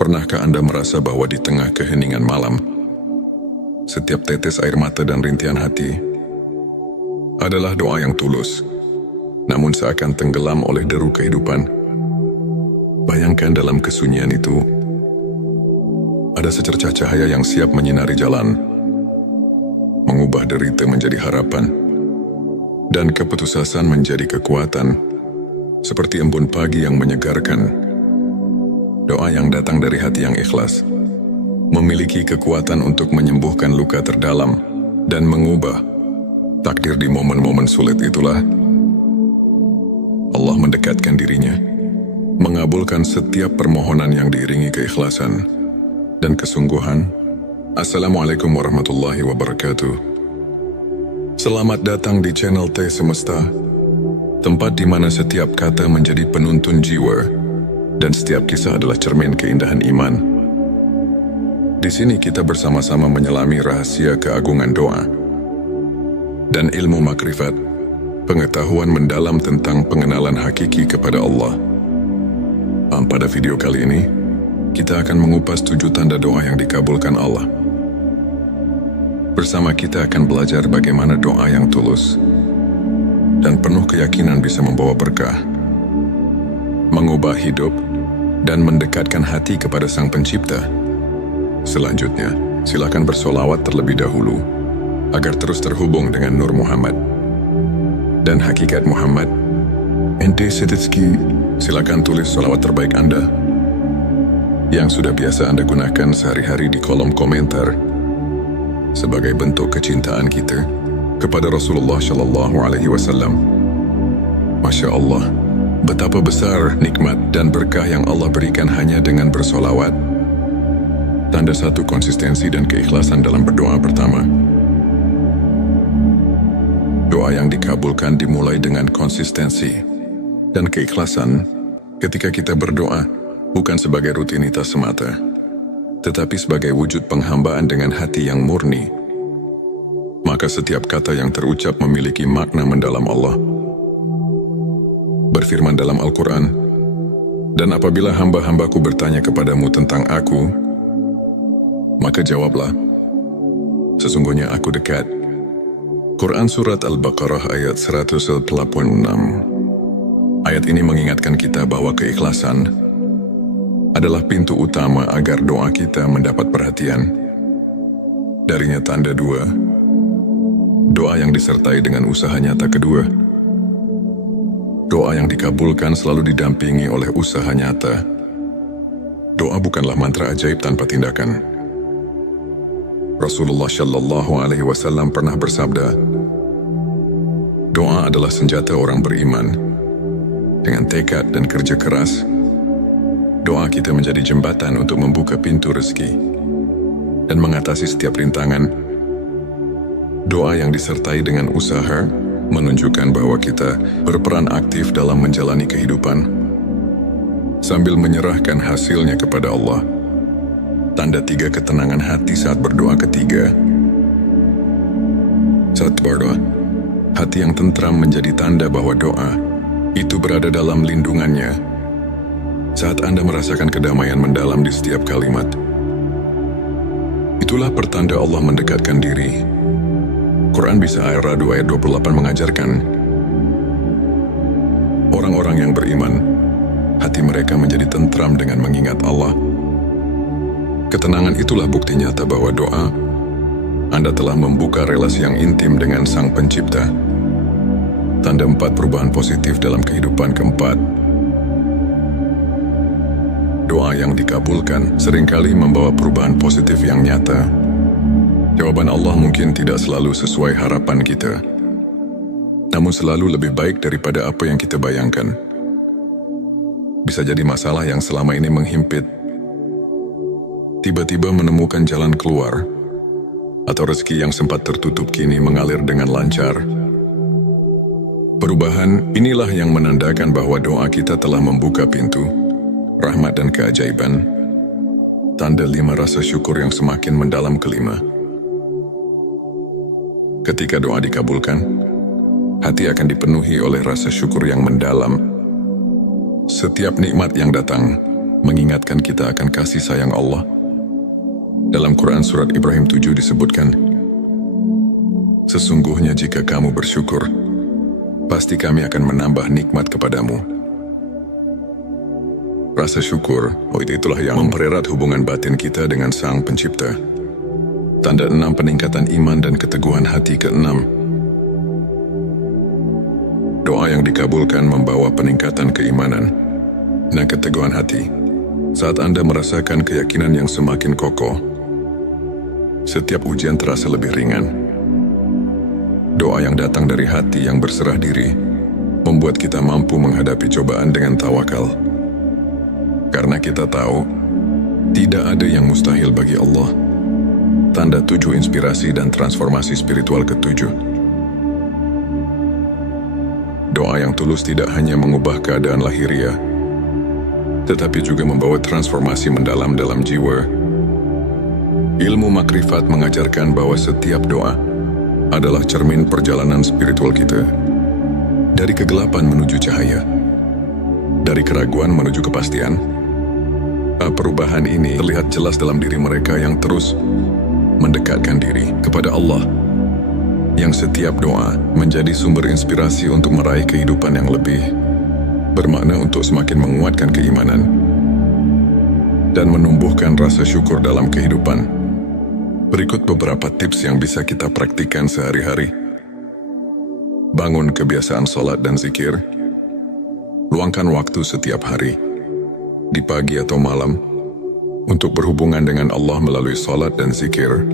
Pernahkah Anda merasa bahwa di tengah keheningan malam, setiap tetes air mata dan rintihan hati adalah doa yang tulus, namun seakan tenggelam oleh deru kehidupan? Bayangkan dalam kesunyian itu, ada secercah cahaya yang siap menyinari jalan, mengubah derita menjadi harapan, dan keputusasaan menjadi kekuatan, seperti embun pagi yang menyegarkan. Doa yang datang dari hati yang ikhlas memiliki kekuatan untuk menyembuhkan luka terdalam dan mengubah takdir di momen-momen sulit. Itulah Allah mendekatkan dirinya, mengabulkan setiap permohonan yang diiringi keikhlasan dan kesungguhan. Assalamualaikum warahmatullahi wabarakatuh. Selamat datang di channel T Semesta, tempat di mana setiap kata menjadi penuntun jiwa dan setiap kisah adalah cermin keindahan iman. Di sini kita bersama-sama menyelami rahasia keagungan doa dan ilmu makrifat, pengetahuan mendalam tentang pengenalan hakiki kepada Allah. Pada video kali ini, kita akan mengupas 7 tanda doa yang dikabulkan Allah. Bersama kita akan belajar bagaimana doa yang tulus dan penuh keyakinan bisa membawa berkah, mengubah hidup, dan mendekatkan hati kepada Sang Pencipta. Selanjutnya, silakan bersolawat terlebih dahulu, agar terus terhubung dengan Nur Muhammad dan hakikat Muhammad. Ente Setitski, silakan tulis solawat terbaik Anda yang sudah biasa Anda gunakan sehari-hari di kolom komentar sebagai bentuk kecintaan kita kepada Rasulullah Shallallahu Alaihi Wasallam. Masya Allah, betapa besar nikmat dan berkah yang Allah berikan hanya dengan bersolawat. Tanda 1 konsistensi dan keikhlasan dalam berdoa. Pertama, doa yang dikabulkan dimulai dengan konsistensi dan keikhlasan. Ketika kita berdoa bukan sebagai rutinitas semata, tetapi sebagai wujud penghambaan dengan hati yang murni, maka setiap kata yang terucap memiliki makna mendalam. Allah berfirman dalam Al-Quran, "Dan apabila hamba-hambaku bertanya kepadamu tentang aku, maka jawablah, sesungguhnya aku dekat." Quran Surat Al-Baqarah ayat 186. Ayat ini mengingatkan kita bahwa keikhlasan adalah pintu utama agar doa kita mendapat perhatian. Darinya tanda 2, doa yang disertai dengan usaha nyata. Kedua, doa yang dikabulkan selalu didampingi oleh usaha nyata. Doa bukanlah mantra ajaib tanpa tindakan. Rasulullah Shallallahu Alaihi Wasallam pernah bersabda, doa adalah senjata orang beriman. Dengan tekad dan kerja keras, doa kita menjadi jembatan untuk membuka pintu rezeki dan mengatasi setiap rintangan. Doa yang disertai dengan usaha menunjukkan bahwa kita berperan aktif dalam menjalani kehidupan sambil menyerahkan hasilnya kepada Allah. Tanda 3 ketenangan hati saat berdoa. Ketiga, saat berdoa, hati yang tentram menjadi tanda bahwa doa itu berada dalam lindungannya. Saat Anda merasakan kedamaian mendalam di setiap kalimat, itulah pertanda Allah mendekatkan diri. Quran Bisa Ar-Ra'd ayat 28 mengajarkan, orang-orang yang beriman, hati mereka menjadi tentram dengan mengingat Allah. Ketenangan itulah bukti nyata bahwa doa Anda telah membuka relasi yang intim dengan Sang Pencipta. Tanda 4 perubahan positif dalam kehidupan. Keempat, doa yang dikabulkan seringkali membawa perubahan positif yang nyata. Jawaban Allah mungkin tidak selalu sesuai harapan kita, namun selalu lebih baik daripada apa yang kita bayangkan. Bisa jadi masalah yang selama ini menghimpit tiba-tiba menemukan jalan keluar, atau rezeki yang sempat tertutup kini mengalir dengan lancar. Perubahan inilah yang menandakan bahwa doa kita telah membuka pintu rahmat dan keajaiban. Tanda 5 rasa syukur yang semakin mendalam. Kelima, ketika doa dikabulkan, hati akan dipenuhi oleh rasa syukur yang mendalam. Setiap nikmat yang datang mengingatkan kita akan kasih sayang Allah. Dalam Quran Surat Ibrahim 7 disebutkan, "Sesungguhnya jika kamu bersyukur, pasti kami akan menambah nikmat kepadamu." Rasa syukur, itulah yang mempererat hubungan batin kita dengan Sang Pencipta. Tanda 6 peningkatan iman dan keteguhan hati ke-6. Doa yang dikabulkan membawa peningkatan keimanan dan keteguhan hati. Saat Anda merasakan keyakinan yang semakin kokoh, setiap ujian terasa lebih ringan. Doa yang datang dari hati yang berserah diri membuat kita mampu menghadapi cobaan dengan tawakal. Karena kita tahu, tidak ada yang mustahil bagi Allah. Tanda 7 inspirasi dan transformasi spiritual ke-7. Doa yang tulus tidak hanya mengubah keadaan lahiriah, tetapi juga membawa transformasi mendalam dalam jiwa. Ilmu makrifat mengajarkan bahwa setiap doa adalah cermin perjalanan spiritual kita. Dari kegelapan menuju cahaya, dari keraguan menuju kepastian. Perubahan ini terlihat jelas dalam diri mereka yang terus mendekatkan diri kepada Allah, yang setiap doa menjadi sumber inspirasi untuk meraih kehidupan yang lebih bermakna, untuk semakin menguatkan keimanan dan menumbuhkan rasa syukur dalam kehidupan. Berikut beberapa tips yang bisa kita praktikkan sehari-hari. Bangun kebiasaan sholat dan zikir. Luangkan waktu setiap hari, di pagi atau malam, untuk berhubungan dengan Allah melalui sholat dan zikir.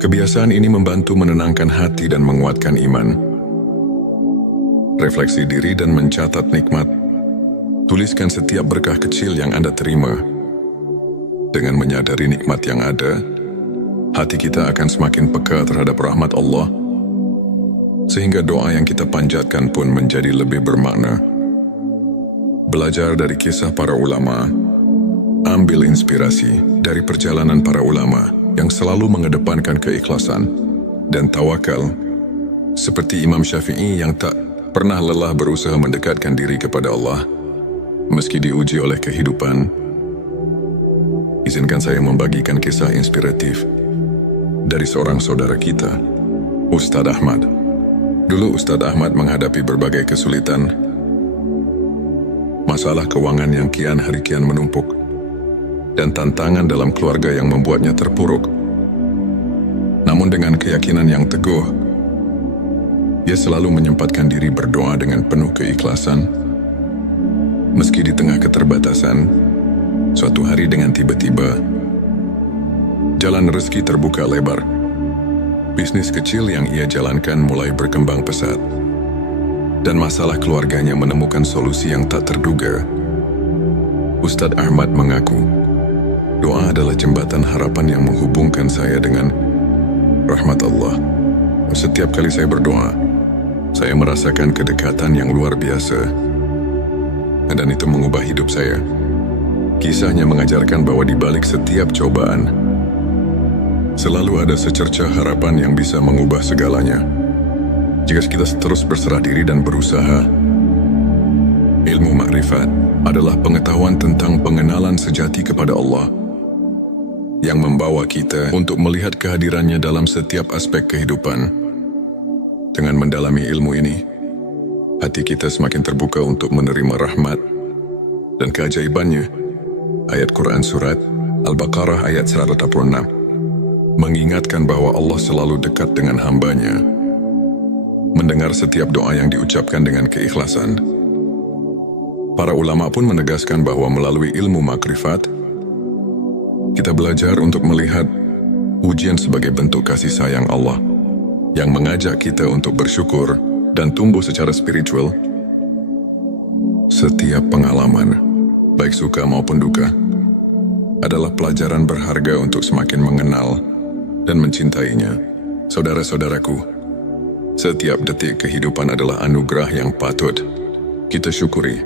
Kebiasaan ini membantu menenangkan hati dan menguatkan iman. Refleksi diri dan mencatat nikmat. Tuliskan setiap berkah kecil yang Anda terima. Dengan menyadari nikmat yang ada, hati kita akan semakin peka terhadap rahmat Allah, sehingga doa yang kita panjatkan pun menjadi lebih bermakna. Belajar dari kisah para ulama. Ambil inspirasi dari perjalanan para ulama yang selalu mengedepankan keikhlasan dan tawakal, seperti Imam Syafi'i yang tak pernah lelah berusaha mendekatkan diri kepada Allah meski diuji oleh kehidupan. Izinkan saya membagikan kisah inspiratif dari seorang saudara kita, Ustadz Ahmad. Dulu Ustadz Ahmad menghadapi berbagai kesulitan, masalah keuangan yang kian hari kian menumpuk, dan tantangan dalam keluarga yang membuatnya terpuruk. Namun dengan keyakinan yang teguh, ia selalu menyempatkan diri berdoa dengan penuh keikhlasan. Meski di tengah keterbatasan, suatu hari dengan tiba-tiba, jalan rezeki terbuka lebar. Bisnis kecil yang ia jalankan mulai berkembang pesat, dan masalah keluarganya menemukan solusi yang tak terduga. Ustadz Ahmad mengaku, doa adalah jembatan harapan yang menghubungkan saya dengan rahmat Allah. Setiap kali saya berdoa, saya merasakan kedekatan yang luar biasa, dan itu mengubah hidup saya. Kisahnya mengajarkan bahwa di balik setiap cobaan, selalu ada secercah harapan yang bisa mengubah segalanya. Jika kita terus berserah diri dan berusaha. Ilmu makrifat adalah pengetahuan tentang pengenalan sejati kepada Allah, yang membawa kita untuk melihat kehadirannya dalam setiap aspek kehidupan. Dengan mendalami ilmu ini, hati kita semakin terbuka untuk menerima rahmat dan keajaibannya. Ayat Quran Surat Al-Baqarah ayat 186 mengingatkan bahwa Allah selalu dekat dengan hambanya, mendengar setiap doa yang diucapkan dengan keikhlasan. Para ulama pun menegaskan bahwa melalui ilmu makrifat, kita belajar untuk melihat ujian sebagai bentuk kasih sayang Allah yang mengajak kita untuk bersyukur dan tumbuh secara spiritual. Setiap pengalaman, baik suka maupun duka, adalah pelajaran berharga untuk semakin mengenal dan mencintainya. Saudara-saudaraku, setiap detik kehidupan adalah anugerah yang patut kita syukuri.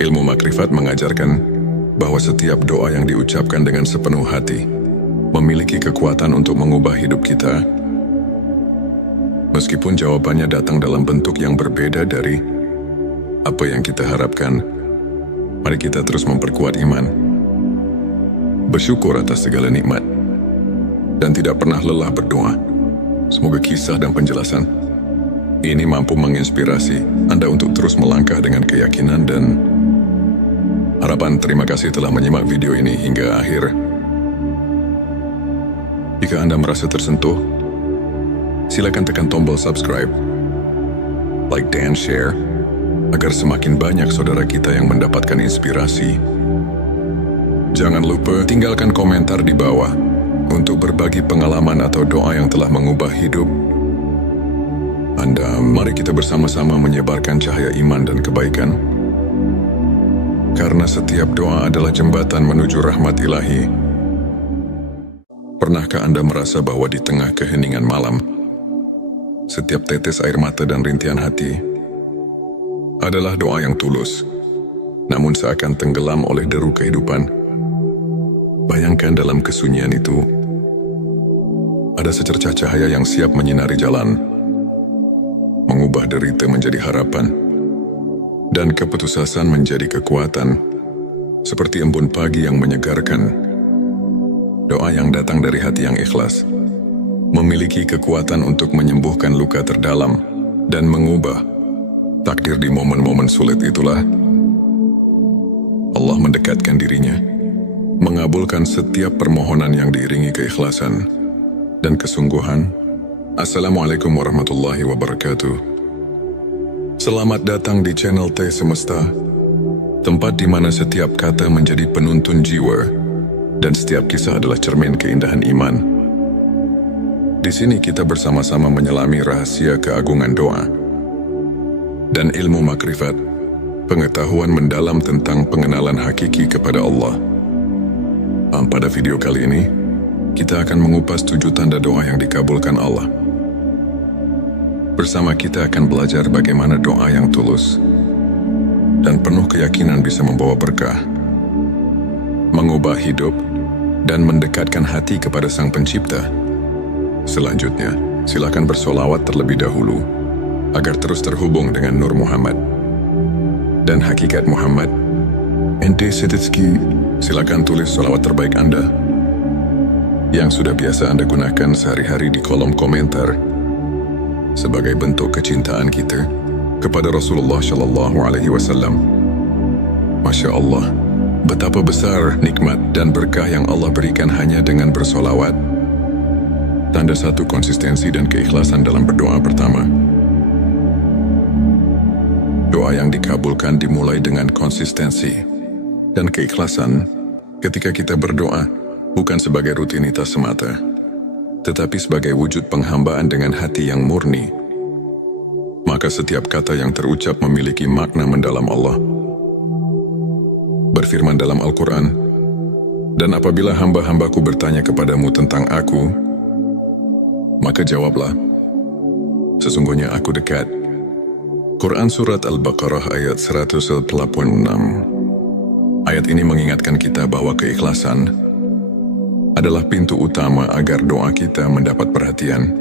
Ilmu makrifat mengajarkan bahwa setiap doa yang diucapkan dengan sepenuh hati memiliki kekuatan untuk mengubah hidup kita. Meskipun jawabannya datang dalam bentuk yang berbeda dari apa yang kita harapkan, Mari kita terus memperkuat iman, bersyukur atas segala nikmat, dan tidak pernah lelah berdoa. Semoga kisah dan penjelasan ini mampu menginspirasi Anda untuk terus melangkah dengan keyakinan dan harapan. Terima kasih telah menyimak video ini hingga akhir. Jika Anda merasa tersentuh, silakan tekan tombol subscribe, like dan share, agar semakin banyak saudara kita yang mendapatkan inspirasi. Jangan lupa tinggalkan komentar di bawah untuk berbagi pengalaman atau doa yang telah mengubah hidup Anda. Mari kita bersama-sama menyebarkan cahaya iman dan kebaikan, karena setiap doa adalah jembatan menuju rahmat ilahi. Pernahkah Anda merasa bahwa di tengah keheningan malam, setiap tetes air mata dan rintihan hati adalah doa yang tulus, namun seakan tenggelam oleh deru kehidupan? Bayangkan dalam kesunyian itu, ada secercah cahaya yang siap menyinari jalan, mengubah derita menjadi harapan, dan keputusasaan menjadi kekuatan, seperti embun pagi yang menyegarkan. Doa yang datang dari hati yang ikhlas memiliki kekuatan untuk menyembuhkan luka terdalam dan mengubah takdir. Di momen-momen sulit itulah Allah mendekatkan dirinya, mengabulkan setiap permohonan yang diiringi keikhlasan dan kesungguhan. Assalamualaikum warahmatullahi wabarakatuh. Selamat datang di channel T Semesta, tempat di mana setiap kata menjadi penuntun jiwa dan setiap kisah adalah cermin keindahan iman. Di sini kita bersama-sama menyelami rahasia keagungan doa dan ilmu makrifat, pengetahuan mendalam tentang pengenalan hakiki kepada Allah. Pada video kali ini, kita akan mengupas 7 tanda doa yang dikabulkan Allah. Bersama kita akan belajar bagaimana doa yang tulus dan penuh keyakinan bisa membawa berkah, mengubah hidup, dan mendekatkan hati kepada Sang Pencipta. Selanjutnya, silakan bersolawat terlebih dahulu agar terus terhubung dengan Nur Muhammad dan hakikat Muhammad. Ente Setitski, silakan tulis solawat terbaik Anda yang sudah biasa Anda gunakan sehari-hari di kolom komentar sebagai bentuk kecintaan kita kepada Rasulullah Shallallahu Alaihi Wasallam. Masya Allah, betapa besar nikmat dan berkah yang Allah berikan hanya dengan bersolawat. Tanda satu konsistensi dan keikhlasan dalam berdoa. Pertama, doa yang dikabulkan dimulai dengan konsistensi dan keikhlasan. Ketika kita berdoa bukan sebagai rutinitas semata, tetapi sebagai wujud penghambaan dengan hati yang murni, maka setiap kata yang terucap memiliki makna mendalam. Allah berfirman dalam Al-Quran, "Dan apabila hamba-hambaku bertanya kepadamu tentang aku, maka jawablah, sesungguhnya aku dekat." Quran Surat Al-Baqarah ayat 186. Ayat ini mengingatkan kita bahwa keikhlasan adalah pintu utama agar doa kita mendapat perhatian.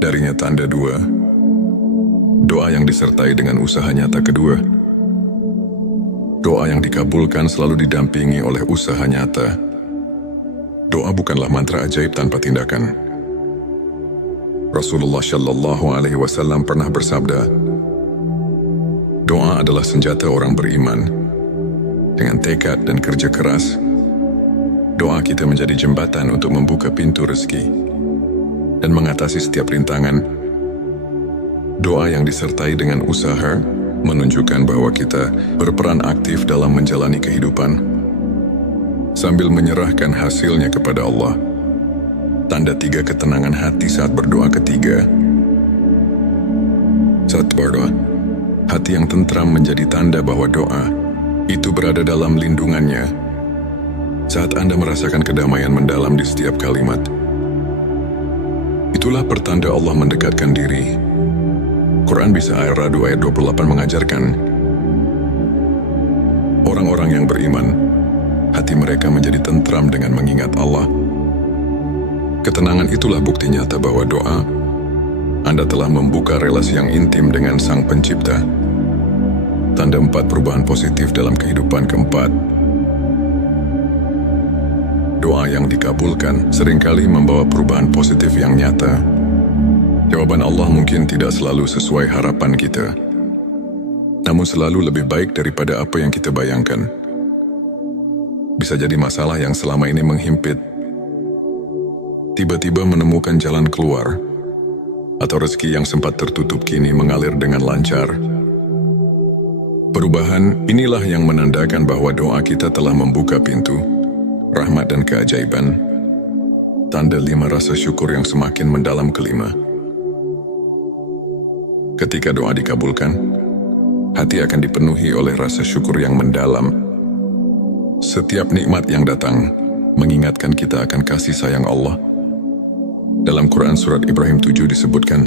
Darinya tanda 2, doa yang disertai dengan usaha nyata. Kedua, doa yang dikabulkan selalu didampingi oleh usaha nyata. Doa bukanlah mantra ajaib tanpa tindakan. Rasulullah Shallallahu Alaihi Wasallam pernah bersabda, doa adalah senjata orang beriman. Dengan tekad dan kerja keras, doa kita menjadi jembatan untuk membuka pintu rezeki dan mengatasi setiap rintangan. Doa yang disertai dengan usaha menunjukkan bahwa kita berperan aktif dalam menjalani kehidupan sambil menyerahkan hasilnya kepada Allah. Tanda 3 ketenangan hati saat berdoa. Ketiga, saat berdoa, hati yang tentram menjadi tanda bahwa doa itu berada dalam lindungannya. Saat Anda merasakan kedamaian mendalam di setiap kalimat, itulah pertanda Allah mendekatkan diri. Quran Bisa Ar-Ra'd ayat 28 mengajarkan, orang-orang yang beriman, hati mereka menjadi tentram dengan mengingat Allah. Ketenangan itulah bukti nyata bahwa doa Anda telah membuka relasi yang intim dengan Sang Pencipta. tanda 4 perubahan positif dalam kehidupan. Keempat, doa yang dikabulkan seringkali membawa perubahan positif yang nyata. Jawaban Allah mungkin tidak selalu sesuai harapan kita, namun selalu lebih baik daripada apa yang kita bayangkan. Bisa jadi masalah yang selama ini menghimpit tiba-tiba menemukan jalan keluar, atau rezeki yang sempat tertutup kini mengalir dengan lancar. Perubahan inilah yang menandakan bahwa doa kita telah membuka pintu rahmat dan keajaiban. Tanda 5 rasa syukur yang semakin mendalam. Kelima, ketika doa dikabulkan, hati akan dipenuhi oleh rasa syukur yang mendalam. Setiap nikmat yang datang mengingatkan kita akan kasih sayang Allah. Dalam Quran Surat Ibrahim 7 disebutkan,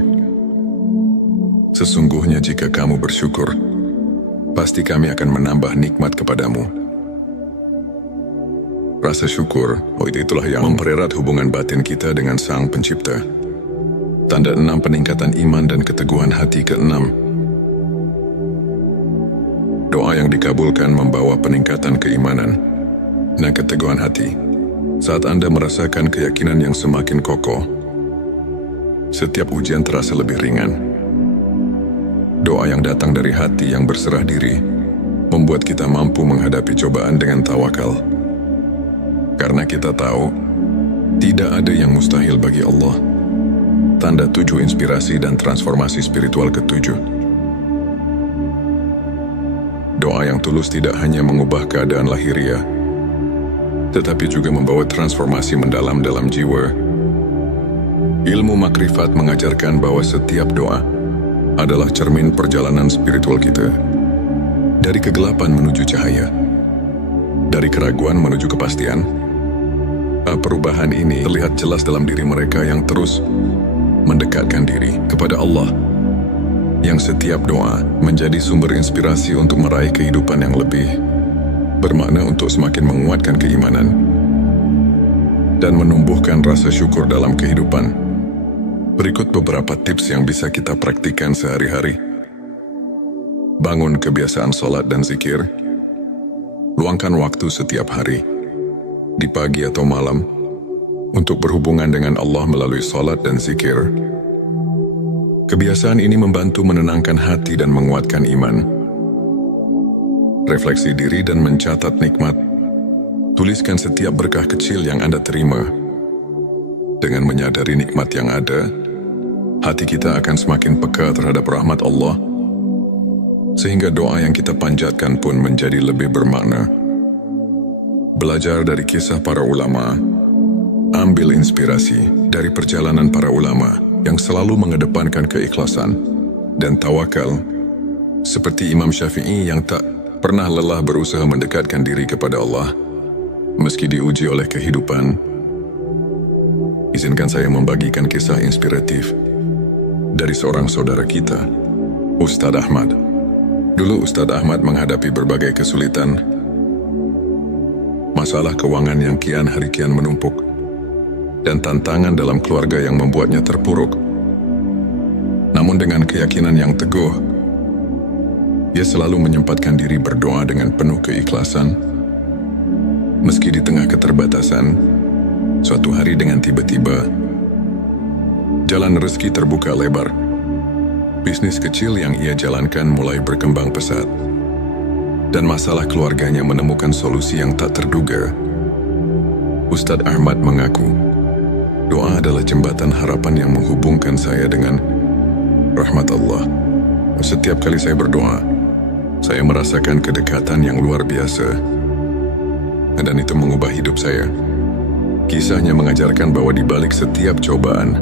sesungguhnya jika kamu bersyukur, pasti kami akan menambah nikmat kepadamu. Rasa syukur, itulah yang mempererat hubungan batin kita dengan Sang Pencipta. Tanda 6 peningkatan iman dan keteguhan hati. Keenam, doa yang dikabulkan membawa peningkatan keimanan dan keteguhan hati. Saat Anda merasakan keyakinan yang semakin kokoh, setiap ujian terasa lebih ringan. Doa yang datang dari hati yang berserah diri membuat kita mampu menghadapi cobaan dengan tawakal. Karena kita tahu, tidak ada yang mustahil bagi Allah. Tanda 7 inspirasi dan transformasi spiritual. Ketujuh, doa yang tulus tidak hanya mengubah keadaan lahiriah, tetapi juga membawa transformasi mendalam dalam jiwa. Ilmu makrifat mengajarkan bahwa setiap doa adalah cermin perjalanan spiritual kita. Dari kegelapan menuju cahaya, dari keraguan menuju kepastian. Perubahan ini terlihat jelas dalam diri mereka yang terus mendekatkan diri kepada Allah, yang setiap doa menjadi sumber inspirasi untuk meraih kehidupan yang lebih bermakna, untuk semakin menguatkan keimanan dan menumbuhkan rasa syukur dalam kehidupan. Berikut beberapa tips yang bisa kita praktikkan sehari-hari. Bangun kebiasaan sholat dan zikir. Luangkan waktu setiap hari, di pagi atau malam, untuk berhubungan dengan Allah melalui sholat dan zikir. Kebiasaan ini membantu menenangkan hati dan menguatkan iman. Refleksi diri dan mencatat nikmat. Tuliskan setiap berkah kecil yang Anda terima. Dengan menyadari nikmat yang ada, hati kita akan semakin peka terhadap rahmat Allah, sehingga doa yang kita panjatkan pun menjadi lebih bermakna. Belajar dari kisah para ulama. Ambil inspirasi dari perjalanan para ulama yang selalu mengedepankan keikhlasan dan tawakal, seperti Imam Syafi'i yang tak pernah lelah berusaha mendekatkan diri kepada Allah meski diuji oleh kehidupan. Izinkan saya membagikan kisah inspiratif dari seorang saudara kita, Ustadz Ahmad. Dulu Ustadz Ahmad menghadapi berbagai kesulitan, masalah keuangan yang kian hari kian menumpuk, dan tantangan dalam keluarga yang membuatnya terpuruk. Namun dengan keyakinan yang teguh, dia selalu menyempatkan diri berdoa dengan penuh keikhlasan. Meski di tengah keterbatasan, suatu hari dengan tiba-tiba, jalan rezeki terbuka lebar. Bisnis kecil yang ia jalankan mulai berkembang pesat, dan masalah keluarganya menemukan solusi yang tak terduga. Ustadz Ahmad mengaku, doa adalah jembatan harapan yang menghubungkan saya dengan rahmat Allah. Setiap kali saya berdoa, saya merasakan kedekatan yang luar biasa, dan itu mengubah hidup saya. Kisahnya mengajarkan bahwa di balik setiap cobaan,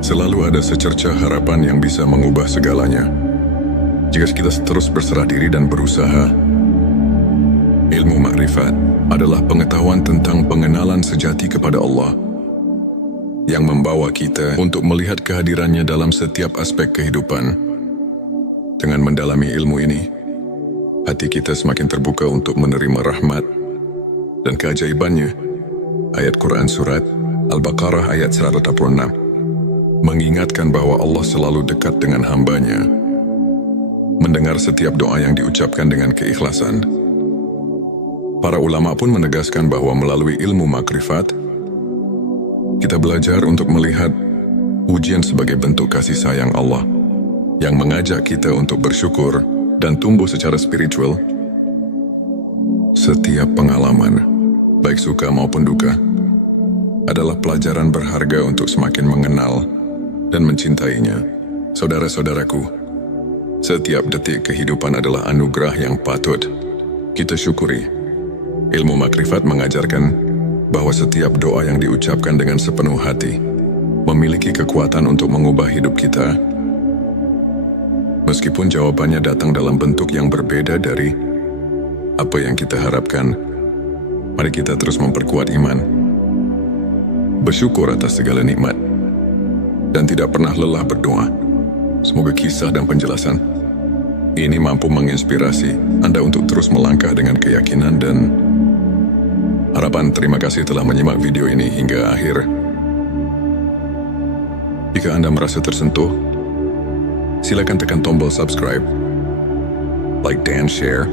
selalu ada secercah harapan yang bisa mengubah segalanya. Jika kita terus berserah diri dan berusaha. Ilmu makrifat adalah pengetahuan tentang pengenalan sejati kepada Allah, yang membawa kita untuk melihat kehadirannya dalam setiap aspek kehidupan. Dengan mendalami ilmu ini, hati kita semakin terbuka untuk menerima rahmat dan keajaibannya. Ayat Quran Surat Al-Baqarah ayat 186 mengingatkan bahwa Allah selalu dekat dengan hambanya. mendengar setiap doa yang diucapkan dengan keikhlasan. Para ulama pun menegaskan bahwa melalui ilmu makrifat, kita belajar untuk melihat ujian sebagai bentuk kasih sayang Allah yang mengajak kita untuk bersyukur dan tumbuh secara spiritual. Setiap pengalaman, baik suka maupun duka, adalah pelajaran berharga untuk semakin mengenal dan mencintainya. Saudara-saudaraku, setiap detik kehidupan adalah anugerah yang patut kita syukuri. Ilmu makrifat mengajarkan bahwa setiap doa yang diucapkan dengan sepenuh hati memiliki kekuatan untuk mengubah hidup kita. Meskipun jawabannya datang dalam bentuk yang berbeda dari apa yang kita harapkan, mari kita terus memperkuat iman, bersyukur atas segala nikmat, dan tidak pernah lelah berdoa. Semoga kisah dan penjelasan ini mampu menginspirasi Anda untuk terus melangkah dengan keyakinan dan harapan. Terima kasih telah menyimak video ini hingga akhir. Jika Anda merasa tersentuh, silakan tekan tombol subscribe, like dan share,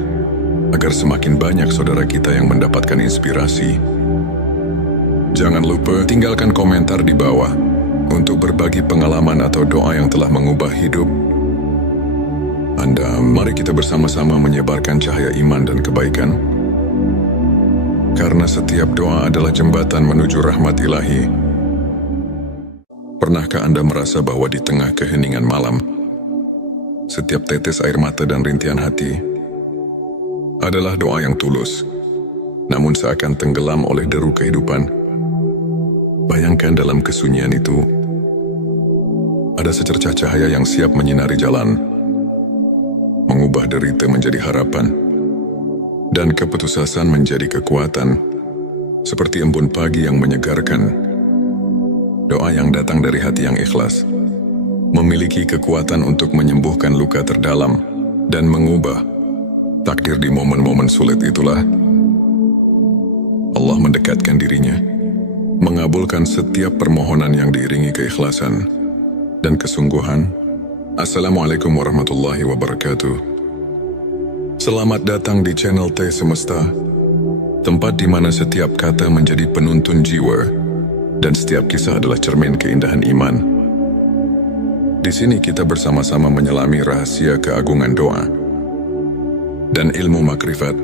agar semakin banyak saudara kita yang mendapatkan inspirasi. Jangan lupa tinggalkan komentar di bawah untuk berbagi pengalaman atau doa yang telah mengubah hidup Anda. Mari kita bersama-sama menyebarkan cahaya iman dan kebaikan, karena setiap doa adalah jembatan menuju rahmat ilahi. Pernahkah Anda merasa bahwa di tengah keheningan malam, setiap tetes air mata dan rintihan hati adalah doa yang tulus, namun seakan tenggelam oleh deru kehidupan? Bayangkan dalam kesunyian itu, ada secercah cahaya yang siap menyinari jalan, mengubah derita menjadi harapan, dan keputusasaan menjadi kekuatan, seperti embun pagi yang menyegarkan. Doa yang datang dari hati yang ikhlas memiliki kekuatan untuk menyembuhkan luka terdalam dan mengubah takdir. Di momen-momen sulit itulah Allah mendekatkan dirinya, mengabulkan setiap permohonan yang diiringi keikhlasan dan kesungguhan. Assalamualaikum warahmatullahi wabarakatuh. Selamat datang di channel T Semesta, tempat di mana setiap kata menjadi penuntun jiwa dan setiap kisah adalah cermin keindahan iman. Di sini kita bersama-sama menyelami rahasia keagungan doa dan ilmu makrifat,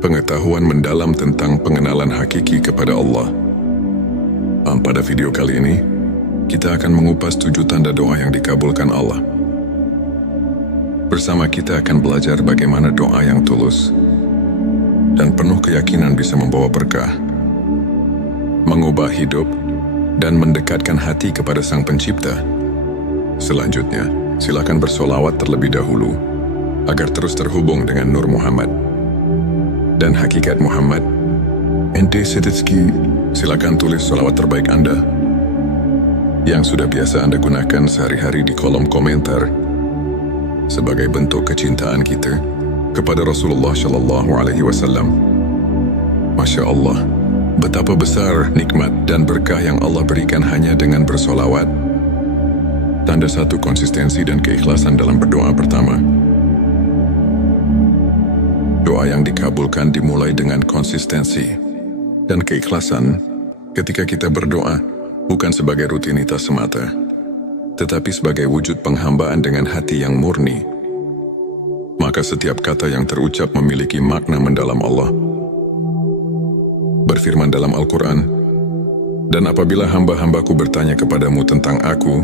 pengetahuan mendalam tentang pengenalan hakiki kepada Allah. Pada video kali ini, kita akan mengupas 7 tanda doa yang dikabulkan Allah. Bersama kita akan belajar bagaimana doa yang tulus dan penuh keyakinan bisa membawa berkah, mengubah hidup, dan mendekatkan hati kepada Sang Pencipta. Selanjutnya, silakan bersolawat terlebih dahulu agar terus terhubung dengan Nur Muhammad dan hakikat Muhammad. Ente Setitski, silakan tulis solawat terbaik Anda yang sudah biasa Anda gunakan sehari-hari di kolom komentar sebagai bentuk kecintaan kita kepada Rasulullah Shallallahu Alaihi Wasallam. Masya Allah, betapa besar nikmat dan berkah yang Allah berikan hanya dengan bersolawat. Tanda 1 konsistensi dan keikhlasan dalam berdoa. Pertama, doa yang dikabulkan dimulai dengan konsistensi dan keikhlasan. Ketika kita berdoa, bukan sebagai rutinitas semata, tetapi sebagai wujud penghambaan dengan hati yang murni, maka setiap kata yang terucap memiliki makna mendalam. Allah berfirman dalam Al-Quran, "Dan apabila hamba-hambaku bertanya kepadamu tentang aku,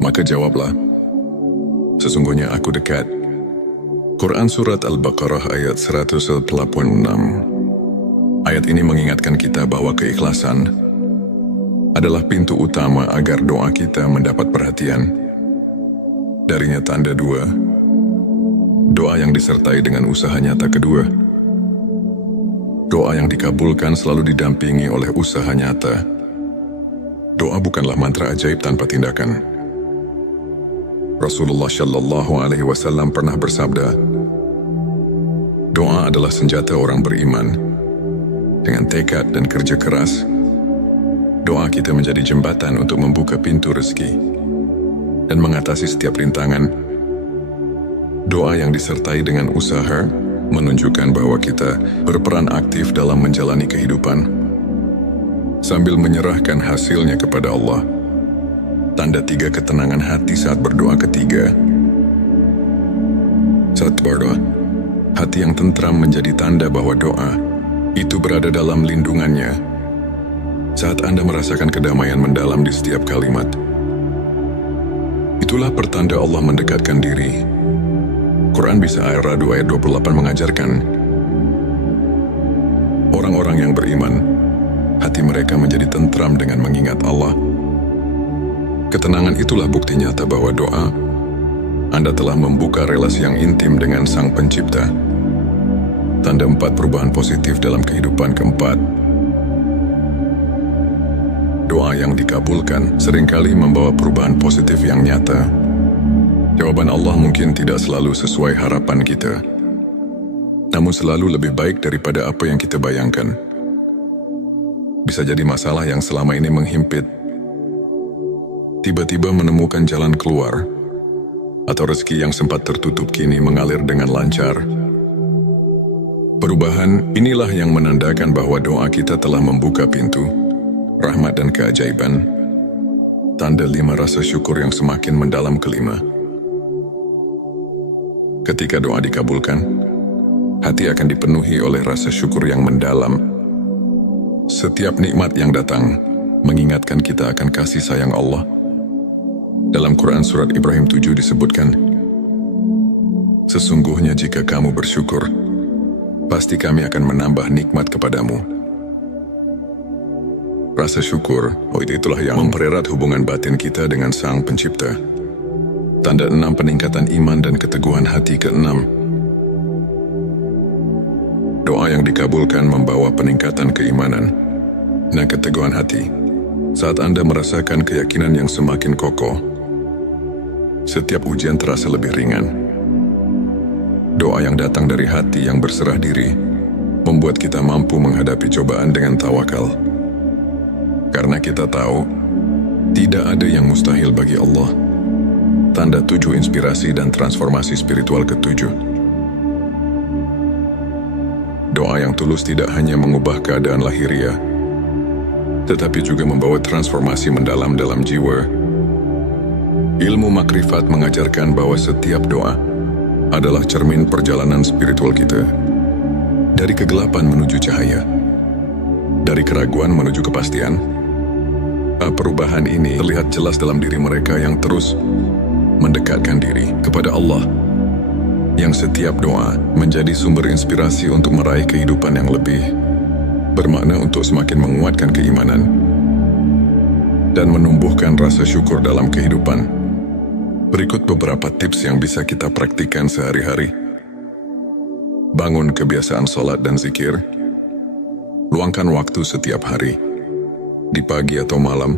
maka jawablah, sesungguhnya aku dekat." Quran Surat Al-Baqarah ayat 186. Ayat ini mengingatkan kita bahwa keikhlasan adalah pintu utama agar doa kita mendapat perhatian. Darinya tanda 2, doa yang disertai dengan usaha nyata. Kedua, doa yang dikabulkan selalu didampingi oleh usaha nyata. Doa bukanlah mantra ajaib tanpa tindakan. Rasulullah Shallallahu Alaihi Wasallam pernah bersabda, doa adalah senjata orang beriman. Dengan tekad dan kerja keras, doa kita menjadi jembatan untuk membuka pintu rezeki dan mengatasi setiap rintangan. Doa yang disertai dengan usaha menunjukkan bahwa kita berperan aktif dalam menjalani kehidupan sambil menyerahkan hasilnya kepada Allah. Tanda 3 ketenangan hati saat berdoa ketiga. Saat berdoa, hati yang tentram menjadi tanda bahwa doa itu berada dalam lindungannya. Saat Anda merasakan kedamaian mendalam di setiap kalimat, itulah pertanda Allah mendekatkan diri. Quran bisa ayat 2 ayat 28 mengajarkan, orang-orang yang beriman, hati mereka menjadi tentram dengan mengingat Allah. Ketenangan itulah bukti nyata bahwa doa Anda telah membuka relasi yang intim dengan Sang Pencipta. Tanda 4 perubahan positif dalam kehidupan keempat. Doa yang dikabulkan seringkali membawa perubahan positif yang nyata. Jawaban Allah mungkin tidak selalu sesuai harapan kita, namun selalu lebih baik daripada apa yang kita bayangkan. Bisa jadi masalah yang selama ini menghimpit tiba-tiba menemukan jalan keluar, atau rezeki yang sempat tertutup kini mengalir dengan lancar. Perubahan inilah yang menandakan bahwa doa kita telah membuka pintu rahmat dan keajaiban. Tanda 5 rasa syukur yang semakin mendalam kelima. Ketika doa dikabulkan, hati akan dipenuhi oleh rasa syukur yang mendalam. Setiap nikmat yang datang mengingatkan kita akan kasih sayang Allah. Dalam Quran Surat Ibrahim 7 disebutkan, sesungguhnya jika kamu bersyukur, pasti kami akan menambah nikmat kepadamu. Rasa syukur, itulah yang mempererat hubungan batin kita dengan Sang Pencipta. Tanda 6 peningkatan iman dan keteguhan hati ke-6. Doa yang dikabulkan membawa peningkatan keimanan dan keteguhan hati. Saat Anda merasakan keyakinan yang semakin kokoh, setiap ujian terasa lebih ringan. Doa yang datang dari hati yang berserah diri membuat kita mampu menghadapi cobaan dengan tawakal. Karena kita tahu, tidak ada yang mustahil bagi Allah. Tanda 7 inspirasi dan transformasi spiritual ke-7. Doa yang tulus tidak hanya mengubah keadaan lahiriah, tetapi juga membawa transformasi mendalam dalam jiwa. Ilmu makrifat mengajarkan bahwa setiap doa adalah cermin perjalanan spiritual kita. Dari kegelapan menuju cahaya, dari keraguan menuju kepastian. Perubahan ini terlihat jelas dalam diri mereka yang terus mendekatkan diri kepada Allah, yang setiap doa menjadi sumber inspirasi untuk meraih kehidupan yang lebih bermakna, untuk semakin menguatkan keimanan dan menumbuhkan rasa syukur dalam kehidupan. Berikut beberapa tips yang bisa kita praktikkan sehari-hari. Bangun kebiasaan sholat dan zikir. Luangkan waktu setiap hari, di pagi atau malam,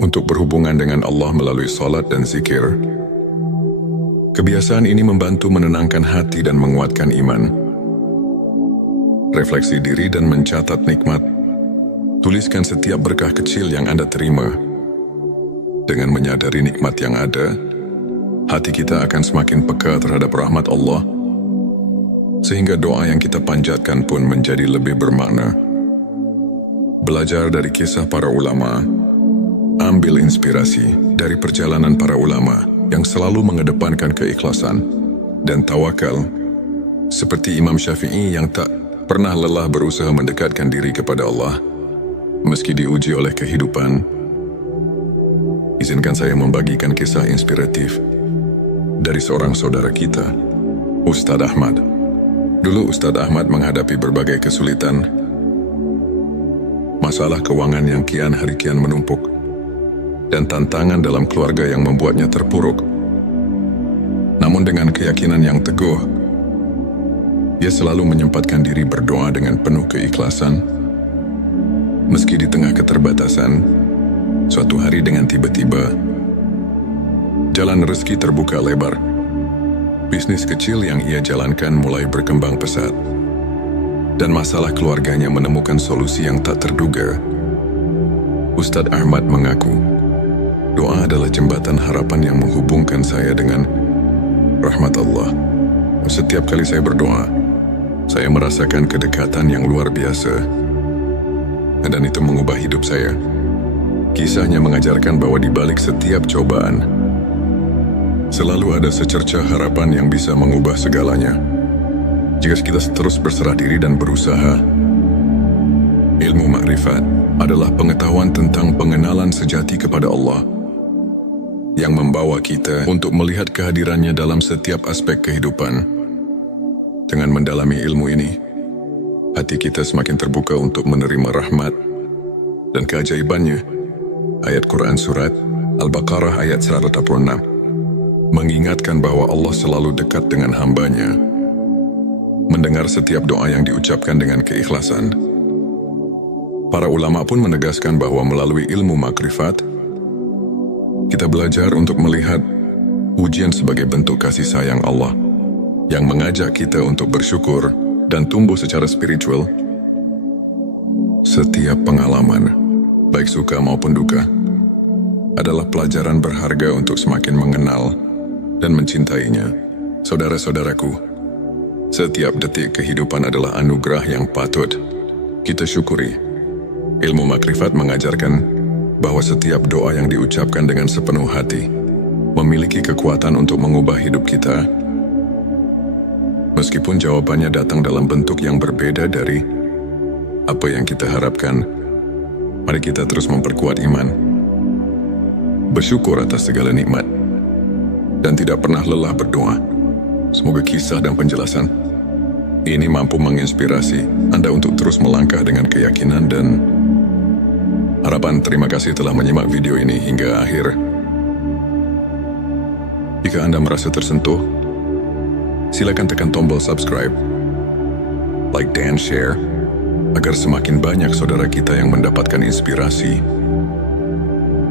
untuk berhubungan dengan Allah melalui sholat dan zikir. Kebiasaan ini membantu menenangkan hati dan menguatkan iman. Refleksi diri dan mencatat nikmat. Tuliskan setiap berkah kecil yang Anda terima. Dengan menyadari nikmat yang ada, hati kita akan semakin peka terhadap rahmat Allah, sehingga doa yang kita panjatkan pun menjadi lebih bermakna. Belajar dari kisah para ulama. Ambil inspirasi dari perjalanan para ulama yang selalu mengedepankan keikhlasan dan tawakal, seperti Imam Syafi'i yang tak pernah lelah berusaha mendekatkan diri kepada Allah meski diuji oleh kehidupan. Izinkan saya membagikan kisah inspiratif dari seorang saudara kita, Ustadz Ahmad. Dulu Ustadz Ahmad menghadapi berbagai kesulitan, masalah keuangan yang kian hari kian menumpuk, dan tantangan dalam keluarga yang membuatnya terpuruk. Namun dengan keyakinan yang teguh, ia selalu menyempatkan diri berdoa dengan penuh keikhlasan. Meski di tengah keterbatasan, suatu hari dengan tiba-tiba, jalan rezeki terbuka lebar. Bisnis kecil yang ia jalankan mulai berkembang pesat, dan masalah keluarganya menemukan solusi yang tak terduga. Ustadz Ahmad mengaku, doa adalah jembatan harapan yang menghubungkan saya dengan rahmat Allah. Setiap kali saya berdoa, saya merasakan kedekatan yang luar biasa. Dan itu mengubah hidup saya. Kisahnya mengajarkan bahwa di balik setiap cobaan, selalu ada secercah harapan yang bisa mengubah segalanya. Jika kita terus berserah diri dan berusaha. Ilmu makrifat adalah pengetahuan tentang pengenalan sejati kepada Allah yang membawa kita untuk melihat kehadirannya dalam setiap aspek kehidupan. Dengan mendalami ilmu ini, hati kita semakin terbuka untuk menerima rahmat dan keajaibannya. Ayat Quran Surat Al-Baqarah ayat 186 mengingatkan bahwa Allah selalu dekat dengan hambanya, mendengar setiap doa yang diucapkan dengan keikhlasan. Para ulama pun menegaskan bahwa melalui ilmu makrifat, kita belajar untuk melihat ujian sebagai bentuk kasih sayang Allah yang mengajak kita untuk bersyukur dan tumbuh secara spiritual. Setiap pengalaman, baik suka maupun duka, adalah pelajaran berharga untuk semakin mengenal dan mencintainya. Saudara-saudaraku, setiap detik kehidupan adalah anugerah yang patut kita syukuri. Ilmu makrifat mengajarkan bahwa setiap doa yang diucapkan dengan sepenuh hati memiliki kekuatan untuk mengubah hidup kita. Meskipun jawabannya datang dalam bentuk yang berbeda dari apa yang kita harapkan, mari kita terus memperkuat iman, bersyukur atas segala nikmat, dan tidak pernah lelah berdoa. Semoga kisah dan penjelasan ini mampu menginspirasi Anda untuk terus melangkah dengan keyakinan dan harapan. Terima kasih telah menyimak video ini hingga akhir. Jika Anda merasa tersentuh, silakan tekan tombol subscribe, like dan share, agar semakin banyak saudara kita yang mendapatkan inspirasi.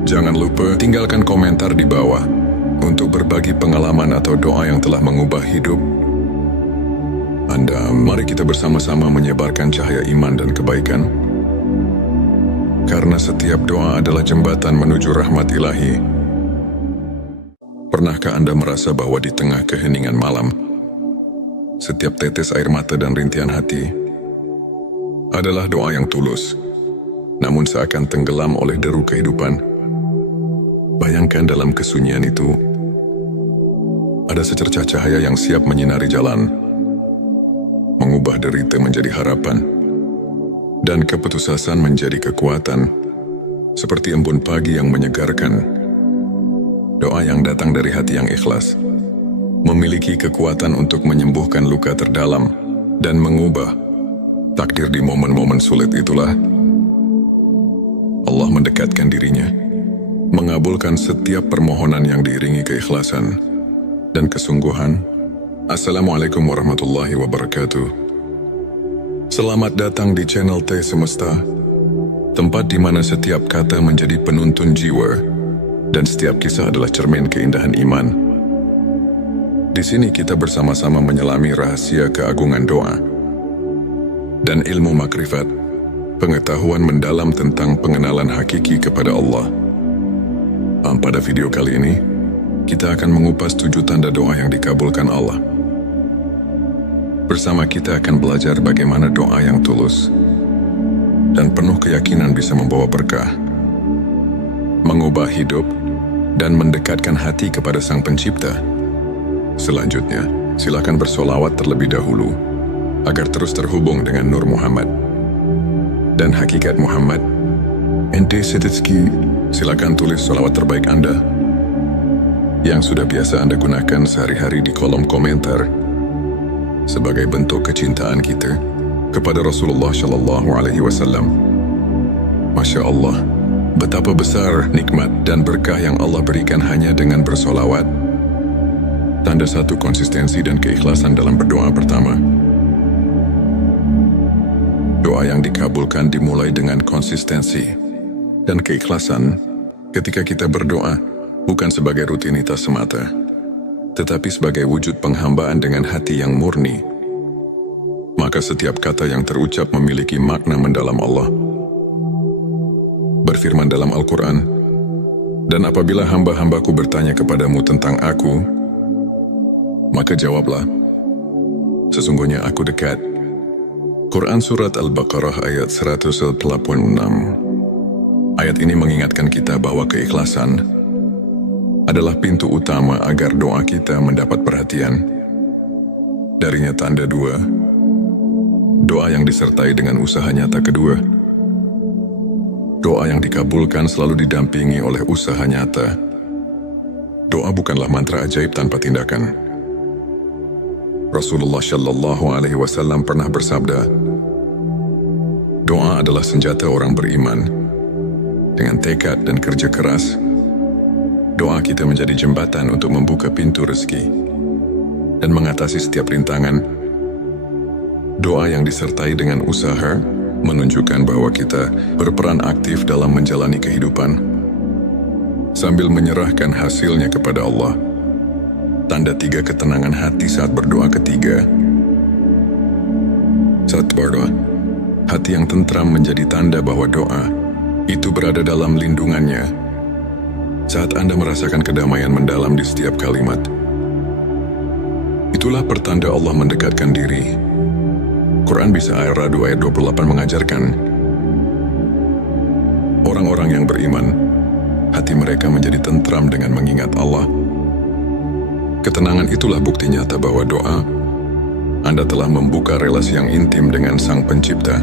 Jangan lupa tinggalkan komentar di bawah untuk berbagi pengalaman atau doa yang telah mengubah hidup Anda. Mari kita bersama-sama menyebarkan cahaya iman dan kebaikan. Karena setiap doa adalah jembatan menuju rahmat ilahi. Pernahkah Anda merasa bahwa di tengah keheningan malam, setiap tetes air mata dan rintihan hati adalah doa yang tulus, namun seakan tenggelam oleh deru kehidupan? Bayangkan dalam kesunyian itu, ada secercah cahaya yang siap menyinari jalan, mengubah derita menjadi harapan, dan keputusasaan menjadi kekuatan, seperti embun pagi yang menyegarkan. Doa yang datang dari hati yang ikhlas memiliki kekuatan untuk menyembuhkan luka terdalam dan mengubah takdir. Di momen-momen sulit itulah Allah mendekatkan dirinya, mengabulkan setiap permohonan yang diiringi keikhlasan dan kesungguhan. Assalamualaikum warahmatullahi wabarakatuh. Selamat datang di channel T Semesta, tempat di mana setiap kata menjadi penuntun jiwa dan setiap kisah adalah cermin keindahan iman. Di sini kita bersama-sama menyelami rahasia keagungan doa dan ilmu makrifat, pengetahuan mendalam tentang pengenalan hakiki kepada Allah. Pada video kali ini, kita akan mengupas 7 tanda doa yang dikabulkan Allah. Bersama kita akan belajar bagaimana doa yang tulus dan penuh keyakinan bisa membawa berkah, mengubah hidup, dan mendekatkan hati kepada Sang Pencipta. Selanjutnya, silakan bersolawat terlebih dahulu agar terus terhubung dengan Nur Muhammad dan hakikat Muhammad. Ente Setitski, silakan tulis solawat terbaik Anda yang sudah biasa Anda gunakan sehari-hari di kolom komentar sebagai bentuk kecintaan kita kepada Rasulullah Shallallahu Alaihi Wasallam. Masya Allah, betapa besar nikmat dan berkah yang Allah berikan hanya dengan bersolawat. Tanda satu konsistensi dan keikhlasan dalam berdoa. Pertama, doa yang dikabulkan dimulai dengan konsistensi dan keikhlasan. Ketika kita berdoa, bukan sebagai rutinitas semata, tetapi sebagai wujud penghambaan dengan hati yang murni, maka setiap kata yang terucap memiliki makna mendalam. Allah berfirman dalam Al-Quran, "Dan apabila hamba-hambaku bertanya kepadamu tentang aku, Maka jawablah, sesungguhnya aku dekat. Quran Surat Al-Baqarah ayat 186. Ayat ini mengingatkan kita bahwa keikhlasan adalah pintu utama agar doa kita mendapat perhatian. Darinya tanda dua, doa yang disertai dengan usaha nyata kedua. Doa yang dikabulkan selalu didampingi oleh usaha nyata. Doa bukanlah mantra ajaib tanpa tindakan. Rasulullah Shallallahu Alaihi Wasallam pernah bersabda, doa adalah senjata orang beriman. Dengan tekad dan kerja keras, doa kita menjadi jembatan untuk membuka pintu rezeki dan mengatasi setiap rintangan. Doa yang disertai dengan usaha menunjukkan bahwa kita berperan aktif dalam menjalani kehidupan sambil menyerahkan hasilnya kepada Allah. Tanda tiga ketenangan hati saat berdoa ketiga. Saat berdoa, hati yang tentram menjadi tanda bahwa doa itu berada dalam lindungannya. Saat Anda merasakan kedamaian mendalam di setiap kalimat, itulah pertanda Allah mendekatkan diri. Quran Bisa Ar-Ra'd ayat 28 mengajarkan, orang-orang yang beriman, hati mereka menjadi tentram dengan mengingat Allah. Ketenangan itulah bukti nyata bahwa doa Anda telah membuka relasi yang intim dengan Sang Pencipta.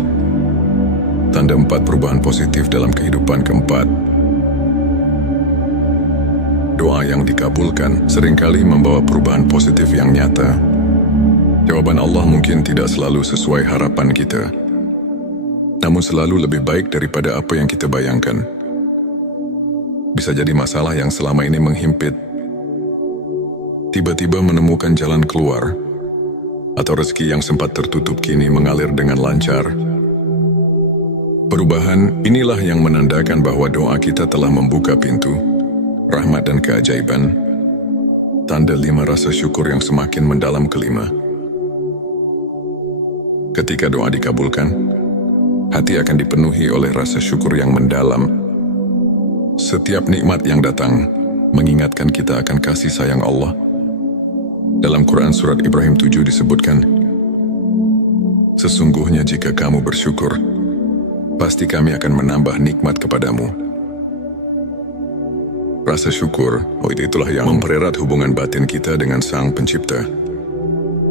Tanda 4 perubahan positif dalam kehidupan keempat. Doa yang dikabulkan seringkali membawa perubahan positif yang nyata. Jawaban Allah mungkin tidak selalu sesuai harapan kita, namun selalu lebih baik daripada apa yang kita bayangkan. Bisa jadi masalah yang selama ini menghimpit tiba-tiba menemukan jalan keluar, atau rezeki yang sempat tertutup kini mengalir dengan lancar. Perubahan inilah yang menandakan bahwa doa kita telah membuka pintu rahmat dan keajaiban. Tanda 5 rasa syukur yang semakin mendalam kelima. Ketika doa dikabulkan, hati akan dipenuhi oleh rasa syukur yang mendalam. Setiap nikmat yang datang mengingatkan kita akan kasih sayang Allah. Dalam Quran Surat Ibrahim 7 disebutkan, sesungguhnya jika kamu bersyukur, pasti kami akan menambah nikmat kepadamu. Rasa syukur, itulah yang mempererat hubungan batin kita dengan Sang Pencipta.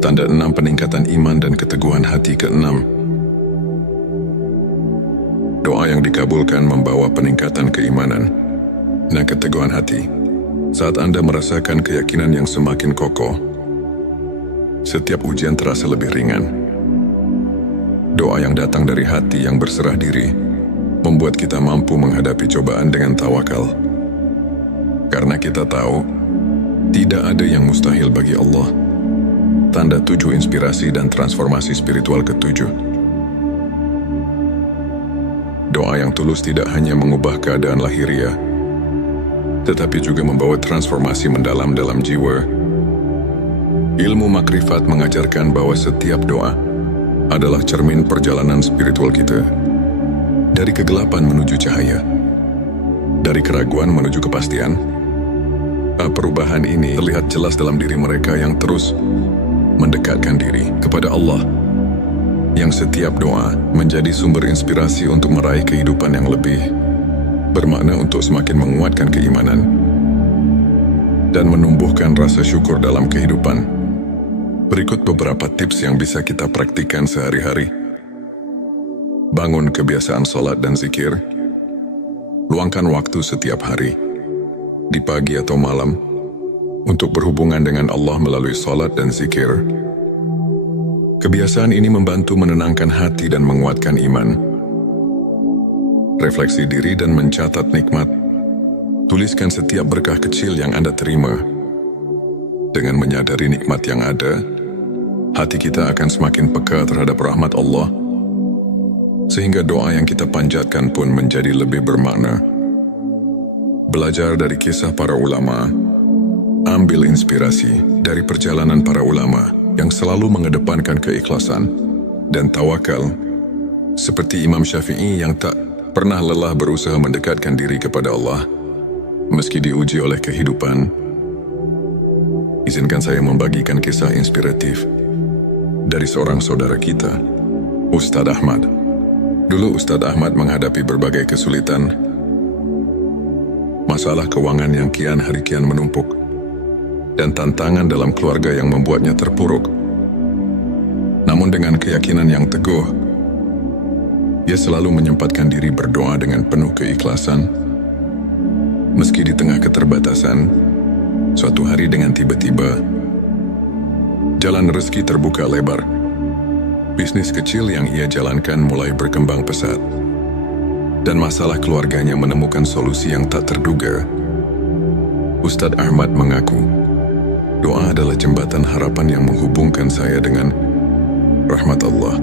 Tanda 6 peningkatan iman dan keteguhan hati ke-6. Doa yang dikabulkan membawa peningkatan keimanan dan keteguhan hati. Saat Anda merasakan keyakinan yang semakin kokoh, setiap ujian terasa lebih ringan. Doa yang datang dari hati yang berserah diri membuat kita mampu menghadapi cobaan dengan tawakal. Karena kita tahu, tidak ada yang mustahil bagi Allah. Tanda 7 inspirasi dan transformasi spiritual ke-7. Doa yang tulus tidak hanya mengubah keadaan lahiriah, tetapi juga membawa transformasi mendalam dalam jiwa. Ilmu makrifat mengajarkan bahwa setiap doa adalah cermin perjalanan spiritual kita. Dari kegelapan menuju cahaya, dari keraguan menuju kepastian. Perubahan ini terlihat jelas dalam diri mereka yang terus mendekatkan diri kepada Allah, yang setiap doa menjadi sumber inspirasi untuk meraih kehidupan yang lebih bermakna, untuk semakin menguatkan keimanan dan menumbuhkan rasa syukur dalam kehidupan. Berikut beberapa tips yang bisa kita praktikkan sehari-hari. Bangun kebiasaan sholat dan zikir. Luangkan waktu setiap hari, di pagi atau malam, untuk berhubungan dengan Allah melalui sholat dan zikir. Kebiasaan ini membantu menenangkan hati dan menguatkan iman. Refleksi diri dan mencatat nikmat. Tuliskan setiap berkah kecil yang Anda terima. Dengan menyadari nikmat yang ada, hati kita akan semakin peka terhadap rahmat Allah, sehingga doa yang kita panjatkan pun menjadi lebih bermakna. Belajar dari kisah para ulama. Ambil inspirasi dari perjalanan para ulama yang selalu mengedepankan keikhlasan dan tawakal, seperti Imam Syafi'i yang tak pernah lelah berusaha mendekatkan diri kepada Allah meski diuji oleh kehidupan. izinkan saya membagikan kisah inspiratif dari seorang saudara kita, Ustadz Ahmad. Dulu Ustadz Ahmad menghadapi berbagai kesulitan, masalah keuangan yang kian hari kian menumpuk, dan tantangan dalam keluarga yang membuatnya terpuruk. Namun dengan keyakinan yang teguh, ia selalu menyempatkan diri berdoa dengan penuh keikhlasan. Meski di tengah keterbatasan, suatu hari dengan tiba-tiba, jalan rezeki terbuka lebar. Bisnis kecil yang ia jalankan mulai berkembang pesat, dan masalah keluarganya menemukan solusi yang tak terduga. Ustadz Ahmad mengaku, doa adalah jembatan harapan yang menghubungkan saya dengan rahmat Allah.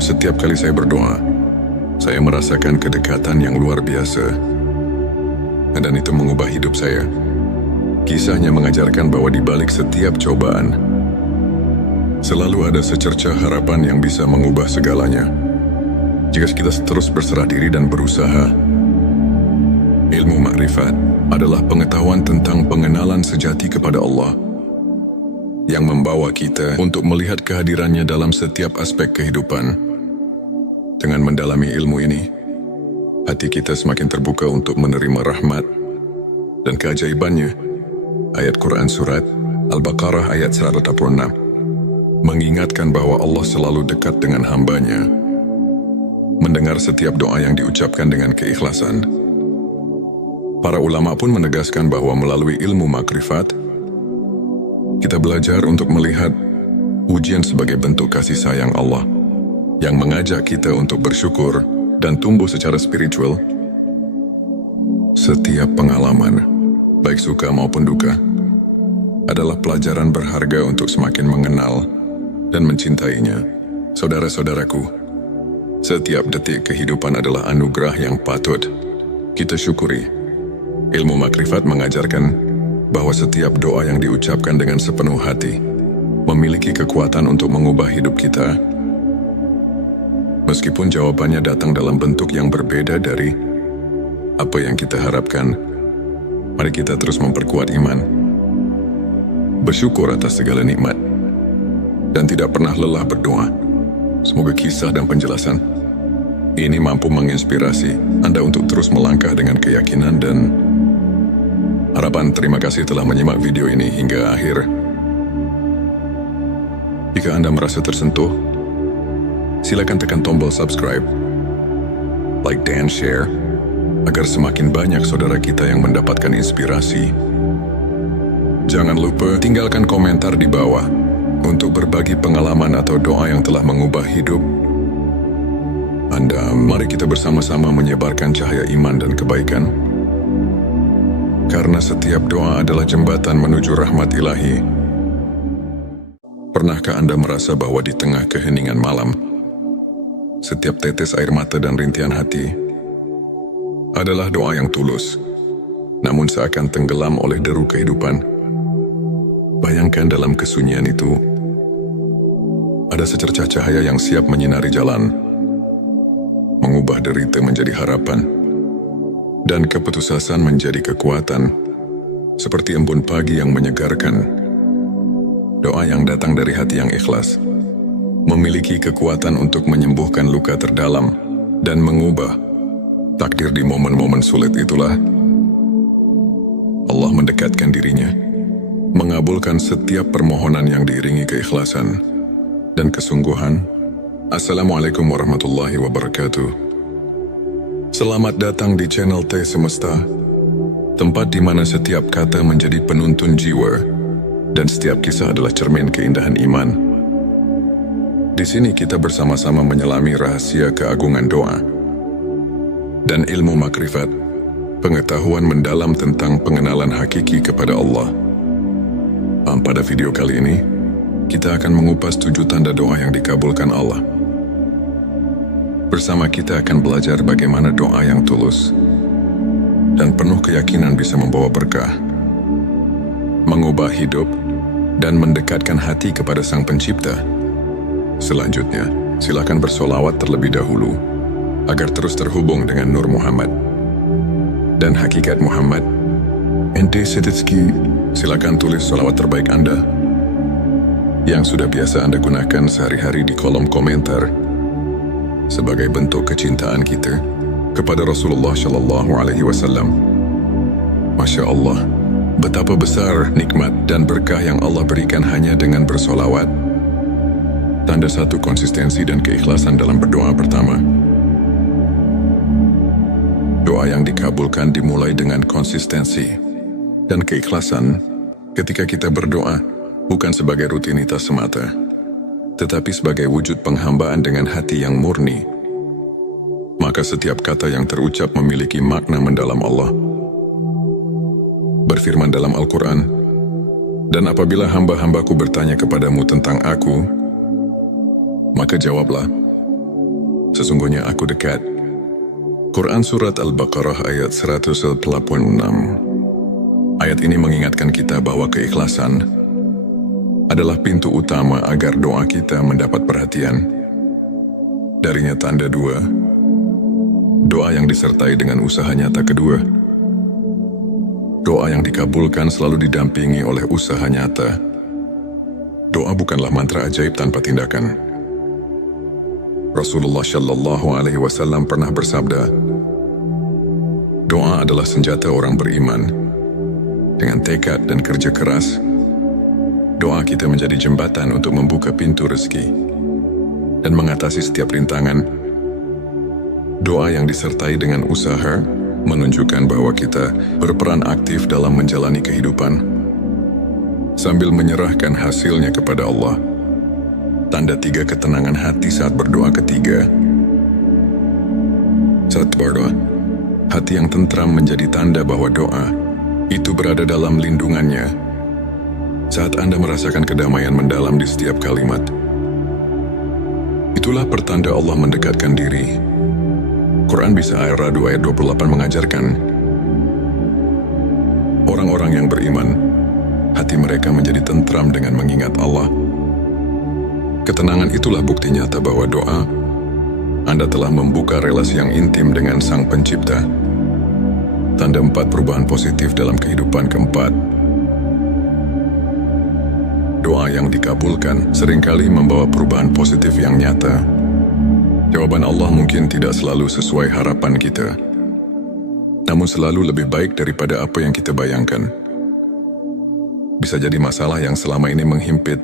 Setiap kali saya berdoa, saya merasakan kedekatan yang luar biasa, dan itu mengubah hidup saya. Kisahnya mengajarkan bahwa di balik setiap cobaan, selalu ada secercah harapan yang bisa mengubah segalanya. Jika kita terus berserah diri dan berusaha. Ilmu makrifat adalah pengetahuan tentang pengenalan sejati kepada Allah, yang membawa kita untuk melihat kehadirannya dalam setiap aspek kehidupan. Dengan mendalami ilmu ini, hati kita semakin terbuka untuk menerima rahmat dan keajaibannya. Ayat Quran Surat Al-Baqarah ayat 186 mengingatkan bahwa Allah selalu dekat dengan hambanya, mendengar setiap doa yang diucapkan dengan keikhlasan. Para ulama pun menegaskan bahwa melalui ilmu makrifat, kita belajar untuk melihat ujian sebagai bentuk kasih sayang Allah, yang mengajak kita untuk bersyukur dan tumbuh secara spiritual. Setiap pengalaman, baik suka maupun duka, adalah pelajaran berharga untuk semakin mengenal dan mencintainya. Saudara-saudaraku, setiap detik kehidupan adalah anugerah yang patut kita syukuri. Ilmu makrifat mengajarkan bahwa setiap doa yang diucapkan dengan sepenuh hati memiliki kekuatan untuk mengubah hidup kita. Meskipun jawabannya datang dalam bentuk yang berbeda dari apa yang kita harapkan, mari kita terus memperkuat iman, bersyukur atas segala nikmat, dan tidak pernah lelah berdoa. Semoga kisah dan penjelasan ini mampu menginspirasi Anda untuk terus melangkah dengan keyakinan dan harapan. Terima kasih telah menyimak video ini hingga akhir. Jika Anda merasa tersentuh, silakan tekan tombol subscribe, like dan share, agar semakin banyak saudara kita yang mendapatkan inspirasi. Jangan lupa tinggalkan komentar di bawah untuk berbagi pengalaman atau doa yang telah mengubah hidup Anda. Mari kita bersama-sama menyebarkan cahaya iman dan kebaikan, karena setiap doa adalah jembatan menuju rahmat ilahi. Pernahkah Anda merasa bahwa di tengah keheningan malam, setiap tetes air mata dan rintihan hati adalah doa yang tulus, namun seakan tenggelam oleh deru kehidupan? Bayangkan dalam kesunyian itu, ada secercah cahaya yang siap menyinari jalan, mengubah derita menjadi harapan, dan keputusasaan menjadi kekuatan, seperti embun pagi yang menyegarkan. Doa yang datang dari hati yang ikhlas memiliki kekuatan untuk menyembuhkan luka terdalam dan mengubah takdir. Di momen-momen sulit itulah Allah mendekatkan dirinya, mengabulkan setiap permohonan yang diiringi keikhlasan dan kesungguhan. Assalamualaikum warahmatullahi wabarakatuh. Selamat datang di channel T Semesta, tempat di mana setiap kata menjadi penuntun jiwa dan setiap kisah adalah cermin keindahan iman. Di sini kita bersama-sama menyelami rahasia keagungan doa dan ilmu makrifat, pengetahuan mendalam tentang pengenalan hakiki kepada Allah. Pada video kali ini, kita akan mengupas 7 tanda doa yang dikabulkan Allah. Bersama kita akan belajar bagaimana doa yang tulus dan penuh keyakinan bisa membawa berkah, mengubah hidup, dan mendekatkan hati kepada Sang Pencipta. Selanjutnya, silakan bersolawat terlebih dahulu agar terus terhubung dengan Nur Muhammad dan hakikat Muhammad Ente Setitski, silakan tulis salawat terbaik Anda yang sudah biasa Anda gunakan sehari-hari di kolom komentar sebagai bentuk kecintaan kita kepada Rasulullah Shallallahu Alaihi Wasallam. Masya Allah, betapa besar nikmat dan berkah yang Allah berikan hanya dengan bersolawat. Tanda satu konsistensi dan keikhlasan dalam berdoa pertama. Doa yang dikabulkan dimulai dengan konsistensi dan keikhlasan ketika kita berdoa bukan sebagai rutinitas semata, tetapi sebagai wujud penghambaan dengan hati yang murni. Maka setiap kata yang terucap memiliki makna mendalam. Allah berfirman dalam Al-Quran, "Dan apabila hamba-hambaku bertanya kepadamu tentang aku, maka jawablah, sesungguhnya aku dekat." Quran Surat Al-Baqarah ayat 186. Ayat ini mengingatkan kita bahwa keikhlasan adalah pintu utama agar doa kita mendapat perhatian. Darinya tanda dua, doa yang disertai dengan usaha nyata kedua. Doa yang dikabulkan selalu didampingi oleh usaha nyata. Doa bukanlah mantra ajaib tanpa tindakan. Rasulullah Shallallahu Alaihi Wasallam pernah bersabda, doa adalah senjata orang beriman. Dengan tekad dan kerja keras, doa kita menjadi jembatan untuk membuka pintu rezeki dan mengatasi setiap rintangan. Doa yang disertai dengan usaha menunjukkan bahwa kita berperan aktif dalam menjalani kehidupan sambil menyerahkan hasilnya kepada Allah. Tanda tiga ketenangan hati saat berdoa ketiga. Saat berdoa, hati yang tentram menjadi tanda bahwa doa itu berada dalam lindungannya. Saat Anda merasakan kedamaian mendalam di setiap kalimat, itulah pertanda Allah mendekatkan diri. Quran Bisa Ar-Ra'd ayat 28 mengajarkan, orang-orang yang beriman, hati mereka menjadi tentram dengan mengingat Allah. Ketenangan itulah bukti nyata bahwa doa Anda telah membuka relasi yang intim dengan Sang Pencipta. Tanda 4 perubahan positif dalam kehidupan. Keempat, doa yang dikabulkan seringkali membawa perubahan positif yang nyata. Jawaban Allah mungkin tidak selalu sesuai harapan kita, namun selalu lebih baik daripada apa yang kita bayangkan. Bisa jadi masalah yang selama ini menghimpit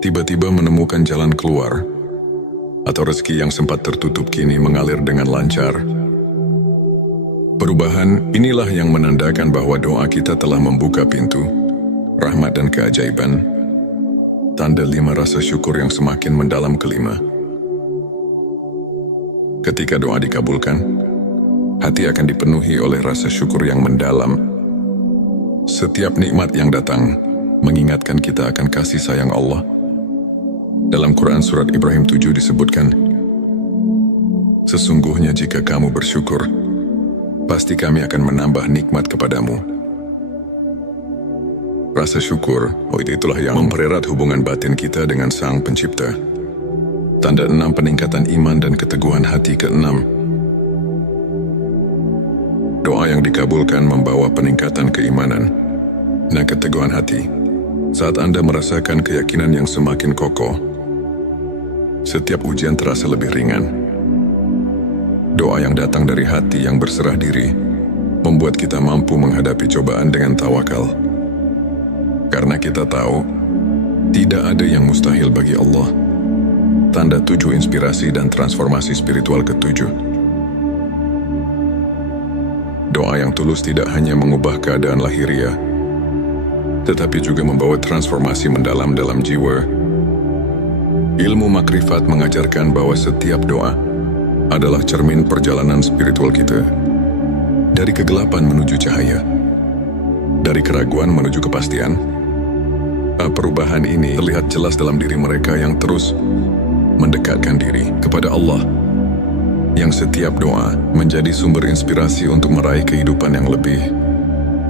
tiba-tiba menemukan jalan keluar, atau rezeki yang sempat tertutup kini mengalir dengan lancar. Perubahan inilah yang menandakan bahwa doa kita telah membuka pintu rahmat dan keajaiban. Tanda 5 rasa syukur yang semakin mendalam. Kelima, ketika doa dikabulkan, hati akan dipenuhi oleh rasa syukur yang mendalam. Setiap nikmat yang datang mengingatkan kita akan kasih sayang Allah. Dalam Quran Surat Ibrahim 7 disebutkan, sesungguhnya jika kamu bersyukur, pasti kami akan menambah nikmat kepadamu. Rasa syukur, itulah yang mempererat hubungan batin kita dengan Sang Pencipta. Tanda 6 peningkatan iman dan keteguhan hati. Keenam, doa yang dikabulkan membawa peningkatan keimanan dan keteguhan hati. Saat Anda merasakan keyakinan yang semakin kokoh, setiap ujian terasa lebih ringan. Doa yang datang dari hati yang berserah diri membuat kita mampu menghadapi cobaan dengan tawakal. Karena kita tahu, tidak ada yang mustahil bagi Allah. Tanda 7 inspirasi dan transformasi spiritual. Ketujuh, doa yang tulus tidak hanya mengubah keadaan lahiriah, tetapi juga membawa transformasi mendalam dalam jiwa. Ilmu makrifat mengajarkan bahwa setiap doa adalah cermin perjalanan spiritual kita. Dari kegelapan menuju cahaya, dari keraguan menuju kepastian. Perubahan ini terlihat jelas dalam diri mereka yang terus mendekatkan diri kepada Allah, yang setiap doa menjadi sumber inspirasi untuk meraih kehidupan yang lebih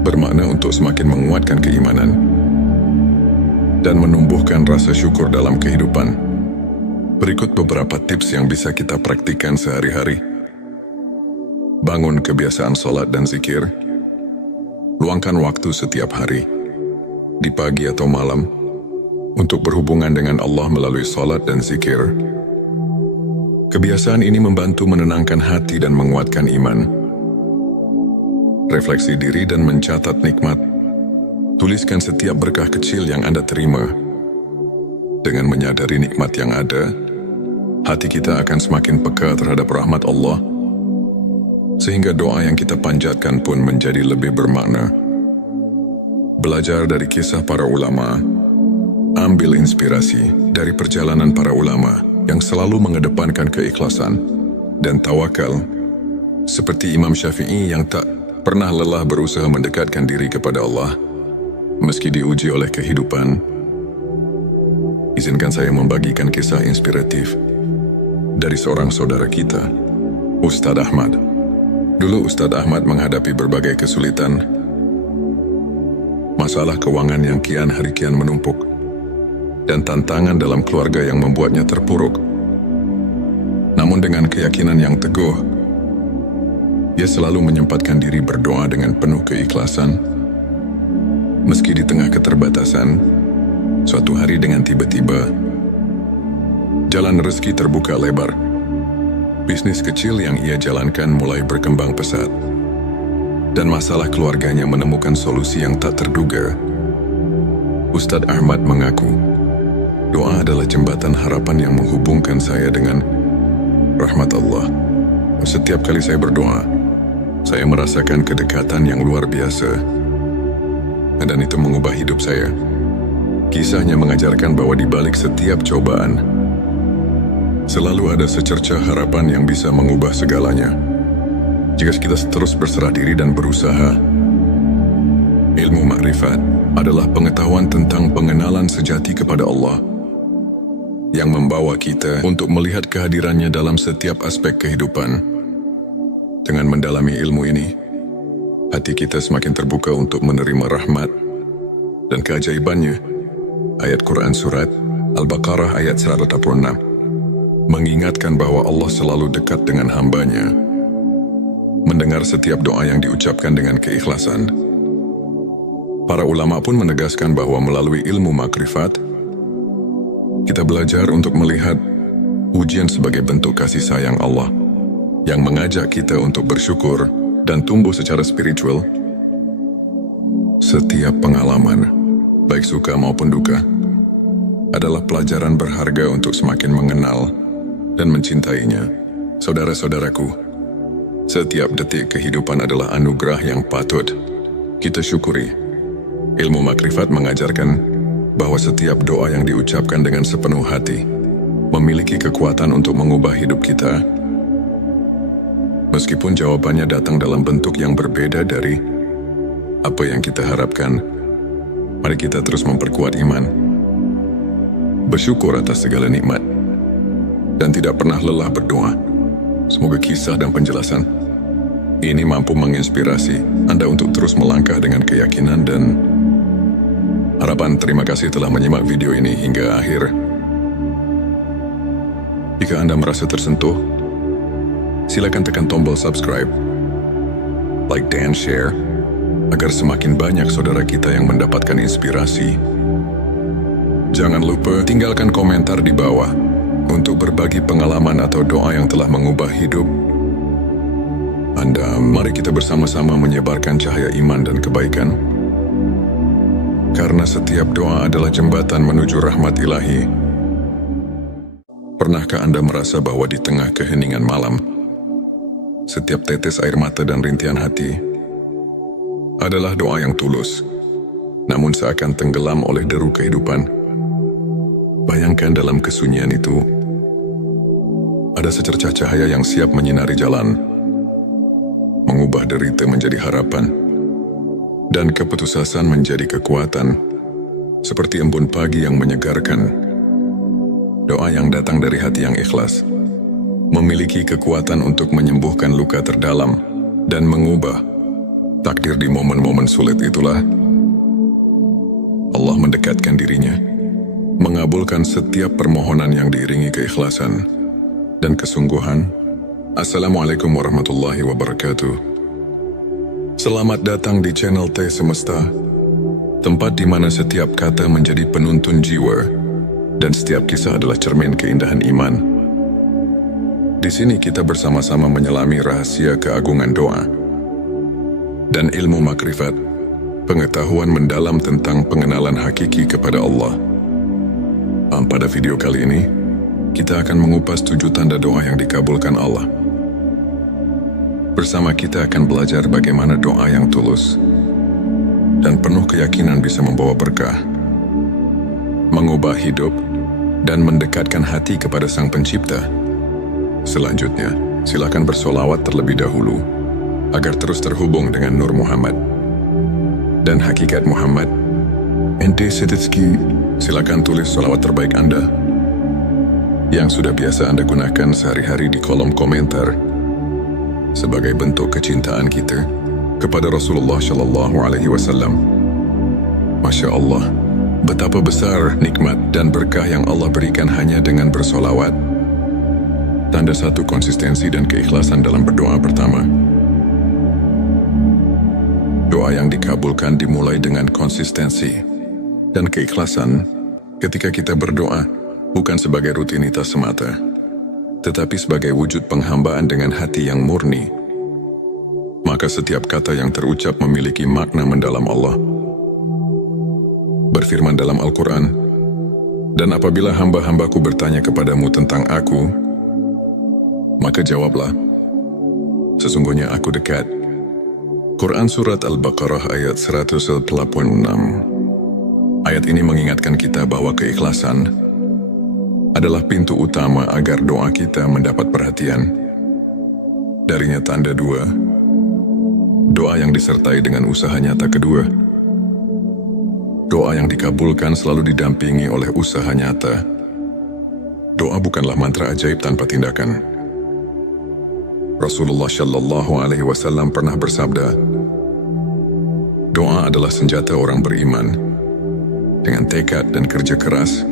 bermakna, untuk semakin menguatkan keimanan dan menumbuhkan rasa syukur dalam kehidupan. Berikut beberapa tips yang bisa kita praktikkan sehari-hari. Bangun kebiasaan sholat dan zikir. Luangkan waktu setiap hari, di pagi atau malam, untuk berhubungan dengan Allah melalui salat dan zikir. Kebiasaan ini membantu menenangkan hati dan menguatkan iman. Refleksi diri dan mencatat nikmat. Tuliskan setiap berkah kecil yang Anda terima. Dengan menyadari nikmat yang ada, hati kita akan semakin peka terhadap rahmat Allah, sehingga doa yang kita panjatkan pun menjadi lebih bermakna. Belajar dari kisah para ulama, ambil inspirasi dari perjalanan para ulama yang selalu mengedepankan keikhlasan dan tawakal, seperti Imam Syafi'i yang tak pernah lelah berusaha mendekatkan diri kepada Allah, meski diuji oleh kehidupan. Izinkan saya membagikan kisah inspiratif dari seorang saudara kita, Ustadz Ahmad. Dulu Ustadz Ahmad menghadapi berbagai kesulitan, masalah keuangan yang kian hari kian menumpuk, dan tantangan dalam keluarga yang membuatnya terpuruk. Namun dengan keyakinan yang teguh, ia selalu menyempatkan diri berdoa dengan penuh keikhlasan. Meski di tengah keterbatasan, suatu hari dengan tiba-tiba, jalan rezeki terbuka lebar. Bisnis kecil yang ia jalankan mulai berkembang pesat, dan masalah keluarganya menemukan solusi yang tak terduga. Ustadz Ahmad mengaku, doa adalah jembatan harapan yang menghubungkan saya dengan rahmat Allah. Setiap kali saya berdoa, saya merasakan kedekatan yang luar biasa, dan itu mengubah hidup saya. Kisahnya mengajarkan bahwa di balik setiap cobaan, selalu ada secercah harapan yang bisa mengubah segalanya. Jika kita terus berserah diri dan berusaha. Ilmu makrifat adalah pengetahuan tentang pengenalan sejati kepada Allah, yang membawa kita untuk melihat kehadirannya dalam setiap aspek kehidupan. Dengan mendalami ilmu ini, hati kita semakin terbuka untuk menerima rahmat dan keajaibannya. Ayat Quran Surat Al-Baqarah ayat 186 mengingatkan bahwa Allah selalu dekat dengan hambanya, mendengar setiap doa yang diucapkan dengan keikhlasan. Para ulama pun menegaskan bahwa melalui ilmu makrifat, kita belajar untuk melihat ujian sebagai bentuk kasih sayang Allah, yang mengajak kita untuk bersyukur dan tumbuh secara spiritual. Setiap pengalaman, baik suka maupun duka, adalah pelajaran berharga untuk semakin mengenal dan mencintainya. Saudara-saudaraku, setiap detik kehidupan adalah anugerah yang patut kita syukuri. Ilmu makrifat mengajarkan bahwa setiap doa yang diucapkan dengan sepenuh hati memiliki kekuatan untuk mengubah hidup kita. Meskipun jawabannya datang dalam bentuk yang berbeda dari apa yang kita harapkan, mari kita terus memperkuat iman, bersyukur atas segala nikmat, dan tidak pernah lelah berdoa. Semoga kisah dan penjelasan ini mampu menginspirasi Anda untuk terus melangkah dengan keyakinan dan harapan. Terima kasih telah menyimak video ini hingga akhir. Jika Anda merasa tersentuh, silakan tekan tombol subscribe, like dan share, agar semakin banyak saudara kita yang mendapatkan inspirasi. Jangan lupa tinggalkan komentar di bawah untuk berbagi pengalaman atau doa yang telah mengubah hidup Anda. Mari kita bersama-sama menyebarkan cahaya iman dan kebaikan, karena setiap doa adalah jembatan menuju rahmat ilahi. Pernahkah Anda merasa bahwa di tengah keheningan malam, setiap tetes air mata dan rintihan hati adalah doa yang tulus, namun seakan tenggelam oleh deru kehidupan? Bayangkan dalam kesunyian itu, ada secercah cahaya yang siap menyinari jalan, mengubah derita menjadi harapan, dan keputusasaan menjadi kekuatan, seperti embun pagi yang menyegarkan. Doa yang datang dari hati yang ikhlas memiliki kekuatan untuk menyembuhkan luka terdalam dan mengubah takdir. Di momen-momen sulit itulah Allah mendekatkan dirinya, mengabulkan setiap permohonan yang diiringi keikhlasan dan kesungguhan. Assalamualaikum warahmatullahi wabarakatuh. Selamat datang di channel T Semesta, tempat di mana setiap kata menjadi penuntun jiwa dan setiap kisah adalah cermin keindahan iman. Di sini kita bersama-sama menyelami rahasia keagungan doa dan ilmu makrifat, pengetahuan mendalam tentang pengenalan hakiki kepada Allah. Pada video kali ini, kita akan mengupas 7 tanda doa yang dikabulkan Allah. Bersama kita akan belajar bagaimana doa yang tulus dan penuh keyakinan bisa membawa berkah, mengubah hidup, dan mendekatkan hati kepada Sang Pencipta. Selanjutnya, silakan bersolawat terlebih dahulu agar terus terhubung dengan Nur Muhammad dan hakikat Muhammad. Ente Setitski, silakan tulis solawat terbaik Anda yang sudah biasa Anda gunakan sehari-hari di kolom komentar sebagai bentuk kecintaan kita kepada Rasulullah Shallallahu Alaihi Wasallam. Masya Allah, betapa besar nikmat dan berkah yang Allah berikan hanya dengan bersolawat. Tanda 1, konsistensi dan keikhlasan dalam berdoa. Pertama, doa yang dikabulkan dimulai dengan konsistensi dan keikhlasan. Ketika kita berdoa bukan sebagai rutinitas semata, tetapi sebagai wujud penghambaan dengan hati yang murni, maka setiap kata yang terucap memiliki makna mendalam. Allah berfirman dalam Al-Quran, "Dan apabila hamba-hambaku bertanya kepadamu tentang aku, maka jawablah, sesungguhnya aku dekat." Quran Surat Al-Baqarah ayat 186. Ayat ini mengingatkan kita bahwa keikhlasan adalah pintu utama agar doa kita mendapat perhatian. Darinya tanda 2, doa yang disertai dengan usaha nyata. Kedua, doa yang dikabulkan selalu didampingi oleh usaha nyata. Doa bukanlah mantra ajaib tanpa tindakan. Rasulullah Shallallahu Alaihi Wasallam pernah bersabda, doa adalah senjata orang beriman. Dengan tekad dan kerja keras,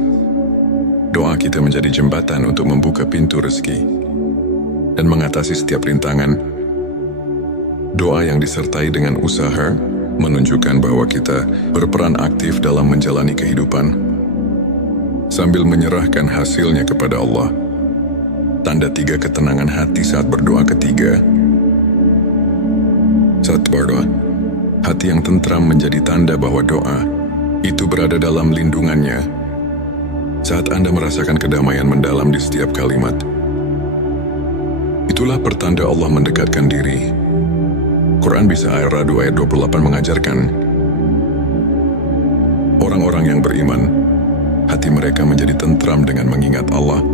doa kita menjadi jembatan untuk membuka pintu rezeki dan mengatasi setiap rintangan. Doa yang disertai dengan usaha menunjukkan bahwa kita berperan aktif dalam menjalani kehidupan sambil menyerahkan hasilnya kepada Allah. Tanda 3, ketenangan hati saat berdoa. Ketiga, saat berdoa, hati yang tentram menjadi tanda bahwa doa itu berada dalam lindungannya. Saat Anda merasakan kedamaian mendalam di setiap kalimat, itulah pertanda Allah mendekatkan diri. Quran Bisa Ar-Ra'd ayat 28 mengajarkan, orang-orang yang beriman, hati mereka menjadi tentram dengan mengingat Allah.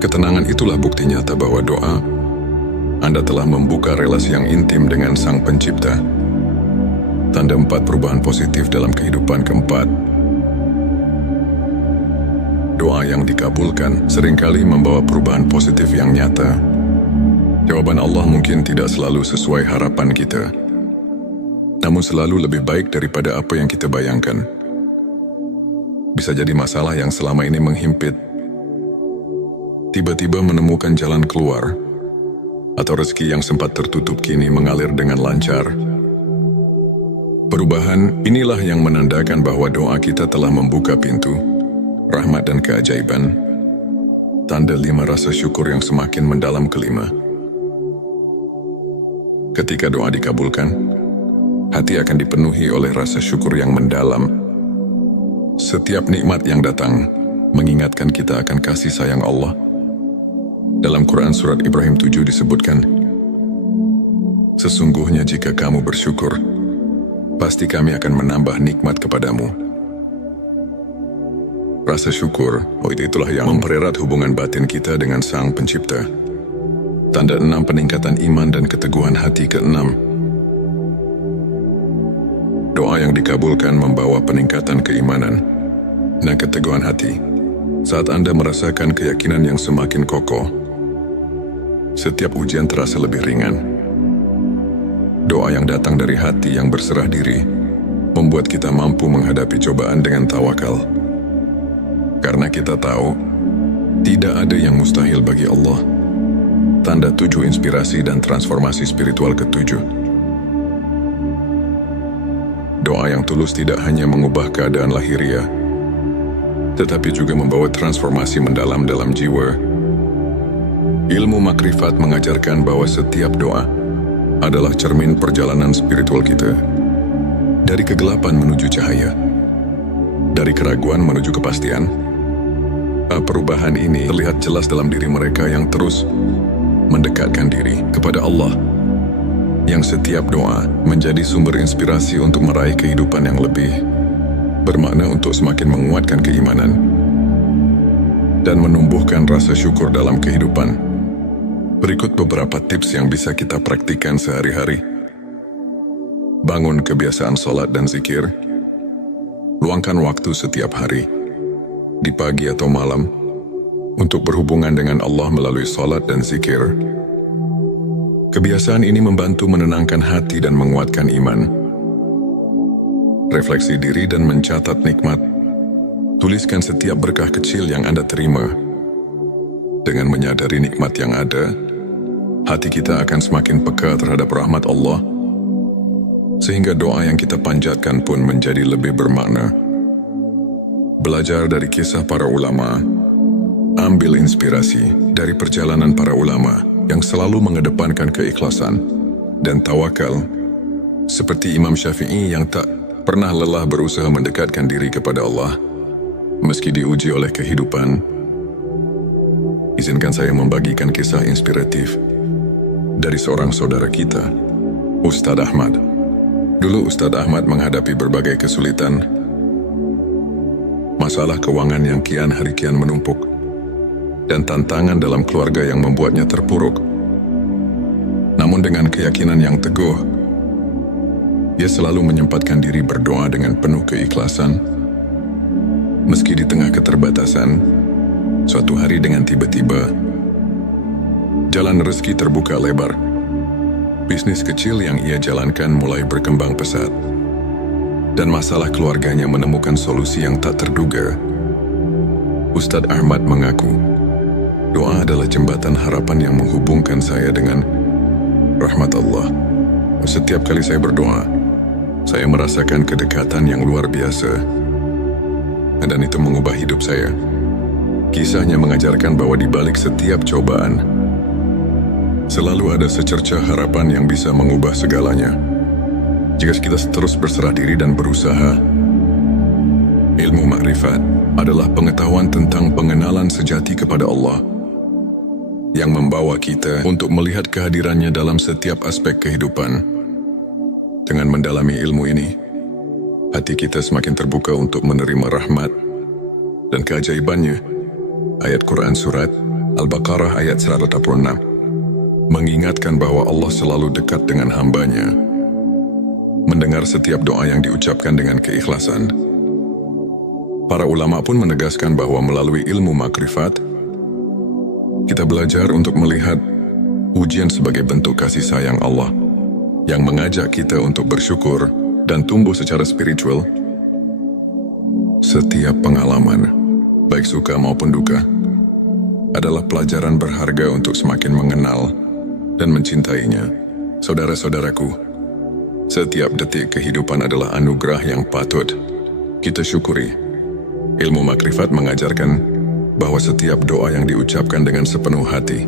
Ketenangan itulah bukti nyata bahwa doa Anda telah membuka relasi yang intim dengan Sang Pencipta. Tanda 4, perubahan positif dalam kehidupan. Keempat, doa yang dikabulkan seringkali membawa perubahan positif yang nyata. Jawaban Allah mungkin tidak selalu sesuai harapan kita, namun selalu lebih baik daripada apa yang kita bayangkan. Bisa jadi masalah yang selama ini menghimpit tiba-tiba menemukan jalan keluar, atau rezeki yang sempat tertutup kini mengalir dengan lancar. Perubahan inilah yang menandakan bahwa doa kita telah membuka pintu rahmat dan keajaiban. Tanda 5, rasa syukur yang semakin mendalam. Kelima, ketika doa dikabulkan, hati akan dipenuhi oleh rasa syukur yang mendalam. Setiap nikmat yang datang mengingatkan kita akan kasih sayang Allah. Dalam Quran Surat Ibrahim 7 disebutkan, sesungguhnya jika kamu bersyukur, pasti kami akan menambah nikmat kepadamu. Rasa syukur, itulah yang mempererat hubungan batin kita dengan Sang Pencipta. Tanda 6, peningkatan iman dan keteguhan hati. Keenam, doa yang dikabulkan membawa peningkatan keimanan dan keteguhan hati. Saat Anda merasakan keyakinan yang semakin kokoh, setiap ujian terasa lebih ringan. Doa yang datang dari hati yang berserah diri membuat kita mampu menghadapi cobaan dengan tawakal. Karena kita tahu, tidak ada yang mustahil bagi Allah. Tanda 7, inspirasi dan transformasi spiritual. Ketujuh, doa yang tulus tidak hanya mengubah keadaan lahiriah, tetapi juga membawa transformasi mendalam dalam jiwa. Ilmu makrifat mengajarkan bahwa setiap doa adalah cermin perjalanan spiritual kita. Dari kegelapan menuju cahaya, dari keraguan menuju kepastian. Perubahan ini terlihat jelas dalam diri mereka yang terus mendekatkan diri kepada Allah, yang setiap doa menjadi sumber inspirasi untuk meraih kehidupan yang lebih bermakna, untuk semakin menguatkan keimanan dan menumbuhkan rasa syukur dalam kehidupan. Berikut beberapa tips yang bisa kita praktikkan sehari-hari. Bangun kebiasaan sholat dan zikir. Luangkan waktu setiap hari, di pagi atau malam, untuk berhubungan dengan Allah melalui sholat dan zikir. Kebiasaan ini membantu menenangkan hati dan menguatkan iman. Refleksi diri dan mencatat nikmat. Tuliskan setiap berkah kecil yang Anda terima. Dengan menyadari nikmat yang ada, hati kita akan semakin peka terhadap rahmat Allah, sehingga doa yang kita panjatkan pun menjadi lebih bermakna. Belajar dari kisah para ulama. Ambil inspirasi dari perjalanan para ulama yang selalu mengedepankan keikhlasan dan tawakal, seperti Imam Syafi'i yang tak pernah lelah berusaha mendekatkan diri kepada Allah meski diuji oleh kehidupan. Izinkan saya membagikan kisah inspiratif dari seorang saudara kita, Ustadz Ahmad. Dulu Ustadz Ahmad menghadapi berbagai kesulitan, masalah keuangan yang kian hari kian menumpuk, dan tantangan dalam keluarga yang membuatnya terpuruk. Namun dengan keyakinan yang teguh, ia selalu menyempatkan diri berdoa dengan penuh keikhlasan. Meski di tengah keterbatasan, suatu hari dengan tiba-tiba, jalan rezeki terbuka lebar. Bisnis kecil yang ia jalankan mulai berkembang pesat, dan masalah keluarganya menemukan solusi yang tak terduga. Ustadz Ahmad mengaku, doa adalah jembatan harapan yang menghubungkan saya dengan rahmat Allah. Setiap kali saya berdoa, saya merasakan kedekatan yang luar biasa, dan itu mengubah hidup saya. Kisahnya mengajarkan bahwa di balik setiap cobaan, selalu ada secercah harapan yang bisa mengubah segalanya. Jika kita terus berserah diri dan berusaha. Ilmu makrifat adalah pengetahuan tentang pengenalan sejati kepada Allah, yang membawa kita untuk melihat kehadirannya dalam setiap aspek kehidupan. Dengan mendalami ilmu ini, hati kita semakin terbuka untuk menerima rahmat dan keajaibannya. Ayat Quran Surat Al-Baqarah ayat 186 mengingatkan bahwa Allah selalu dekat dengan hambanya, mendengar setiap doa yang diucapkan dengan keikhlasan. Para ulama pun menegaskan bahwa melalui ilmu makrifat, kita belajar untuk melihat ujian sebagai bentuk kasih sayang Allah, yang mengajak kita untuk bersyukur dan tumbuh secara spiritual. Setiap pengalaman, baik suka maupun duka, adalah pelajaran berharga untuk semakin mengenal dan mencintainya. Saudara-saudaraku, setiap detik kehidupan adalah anugerah yang patut kita syukuri. Ilmu makrifat mengajarkan bahwa setiap doa yang diucapkan dengan sepenuh hati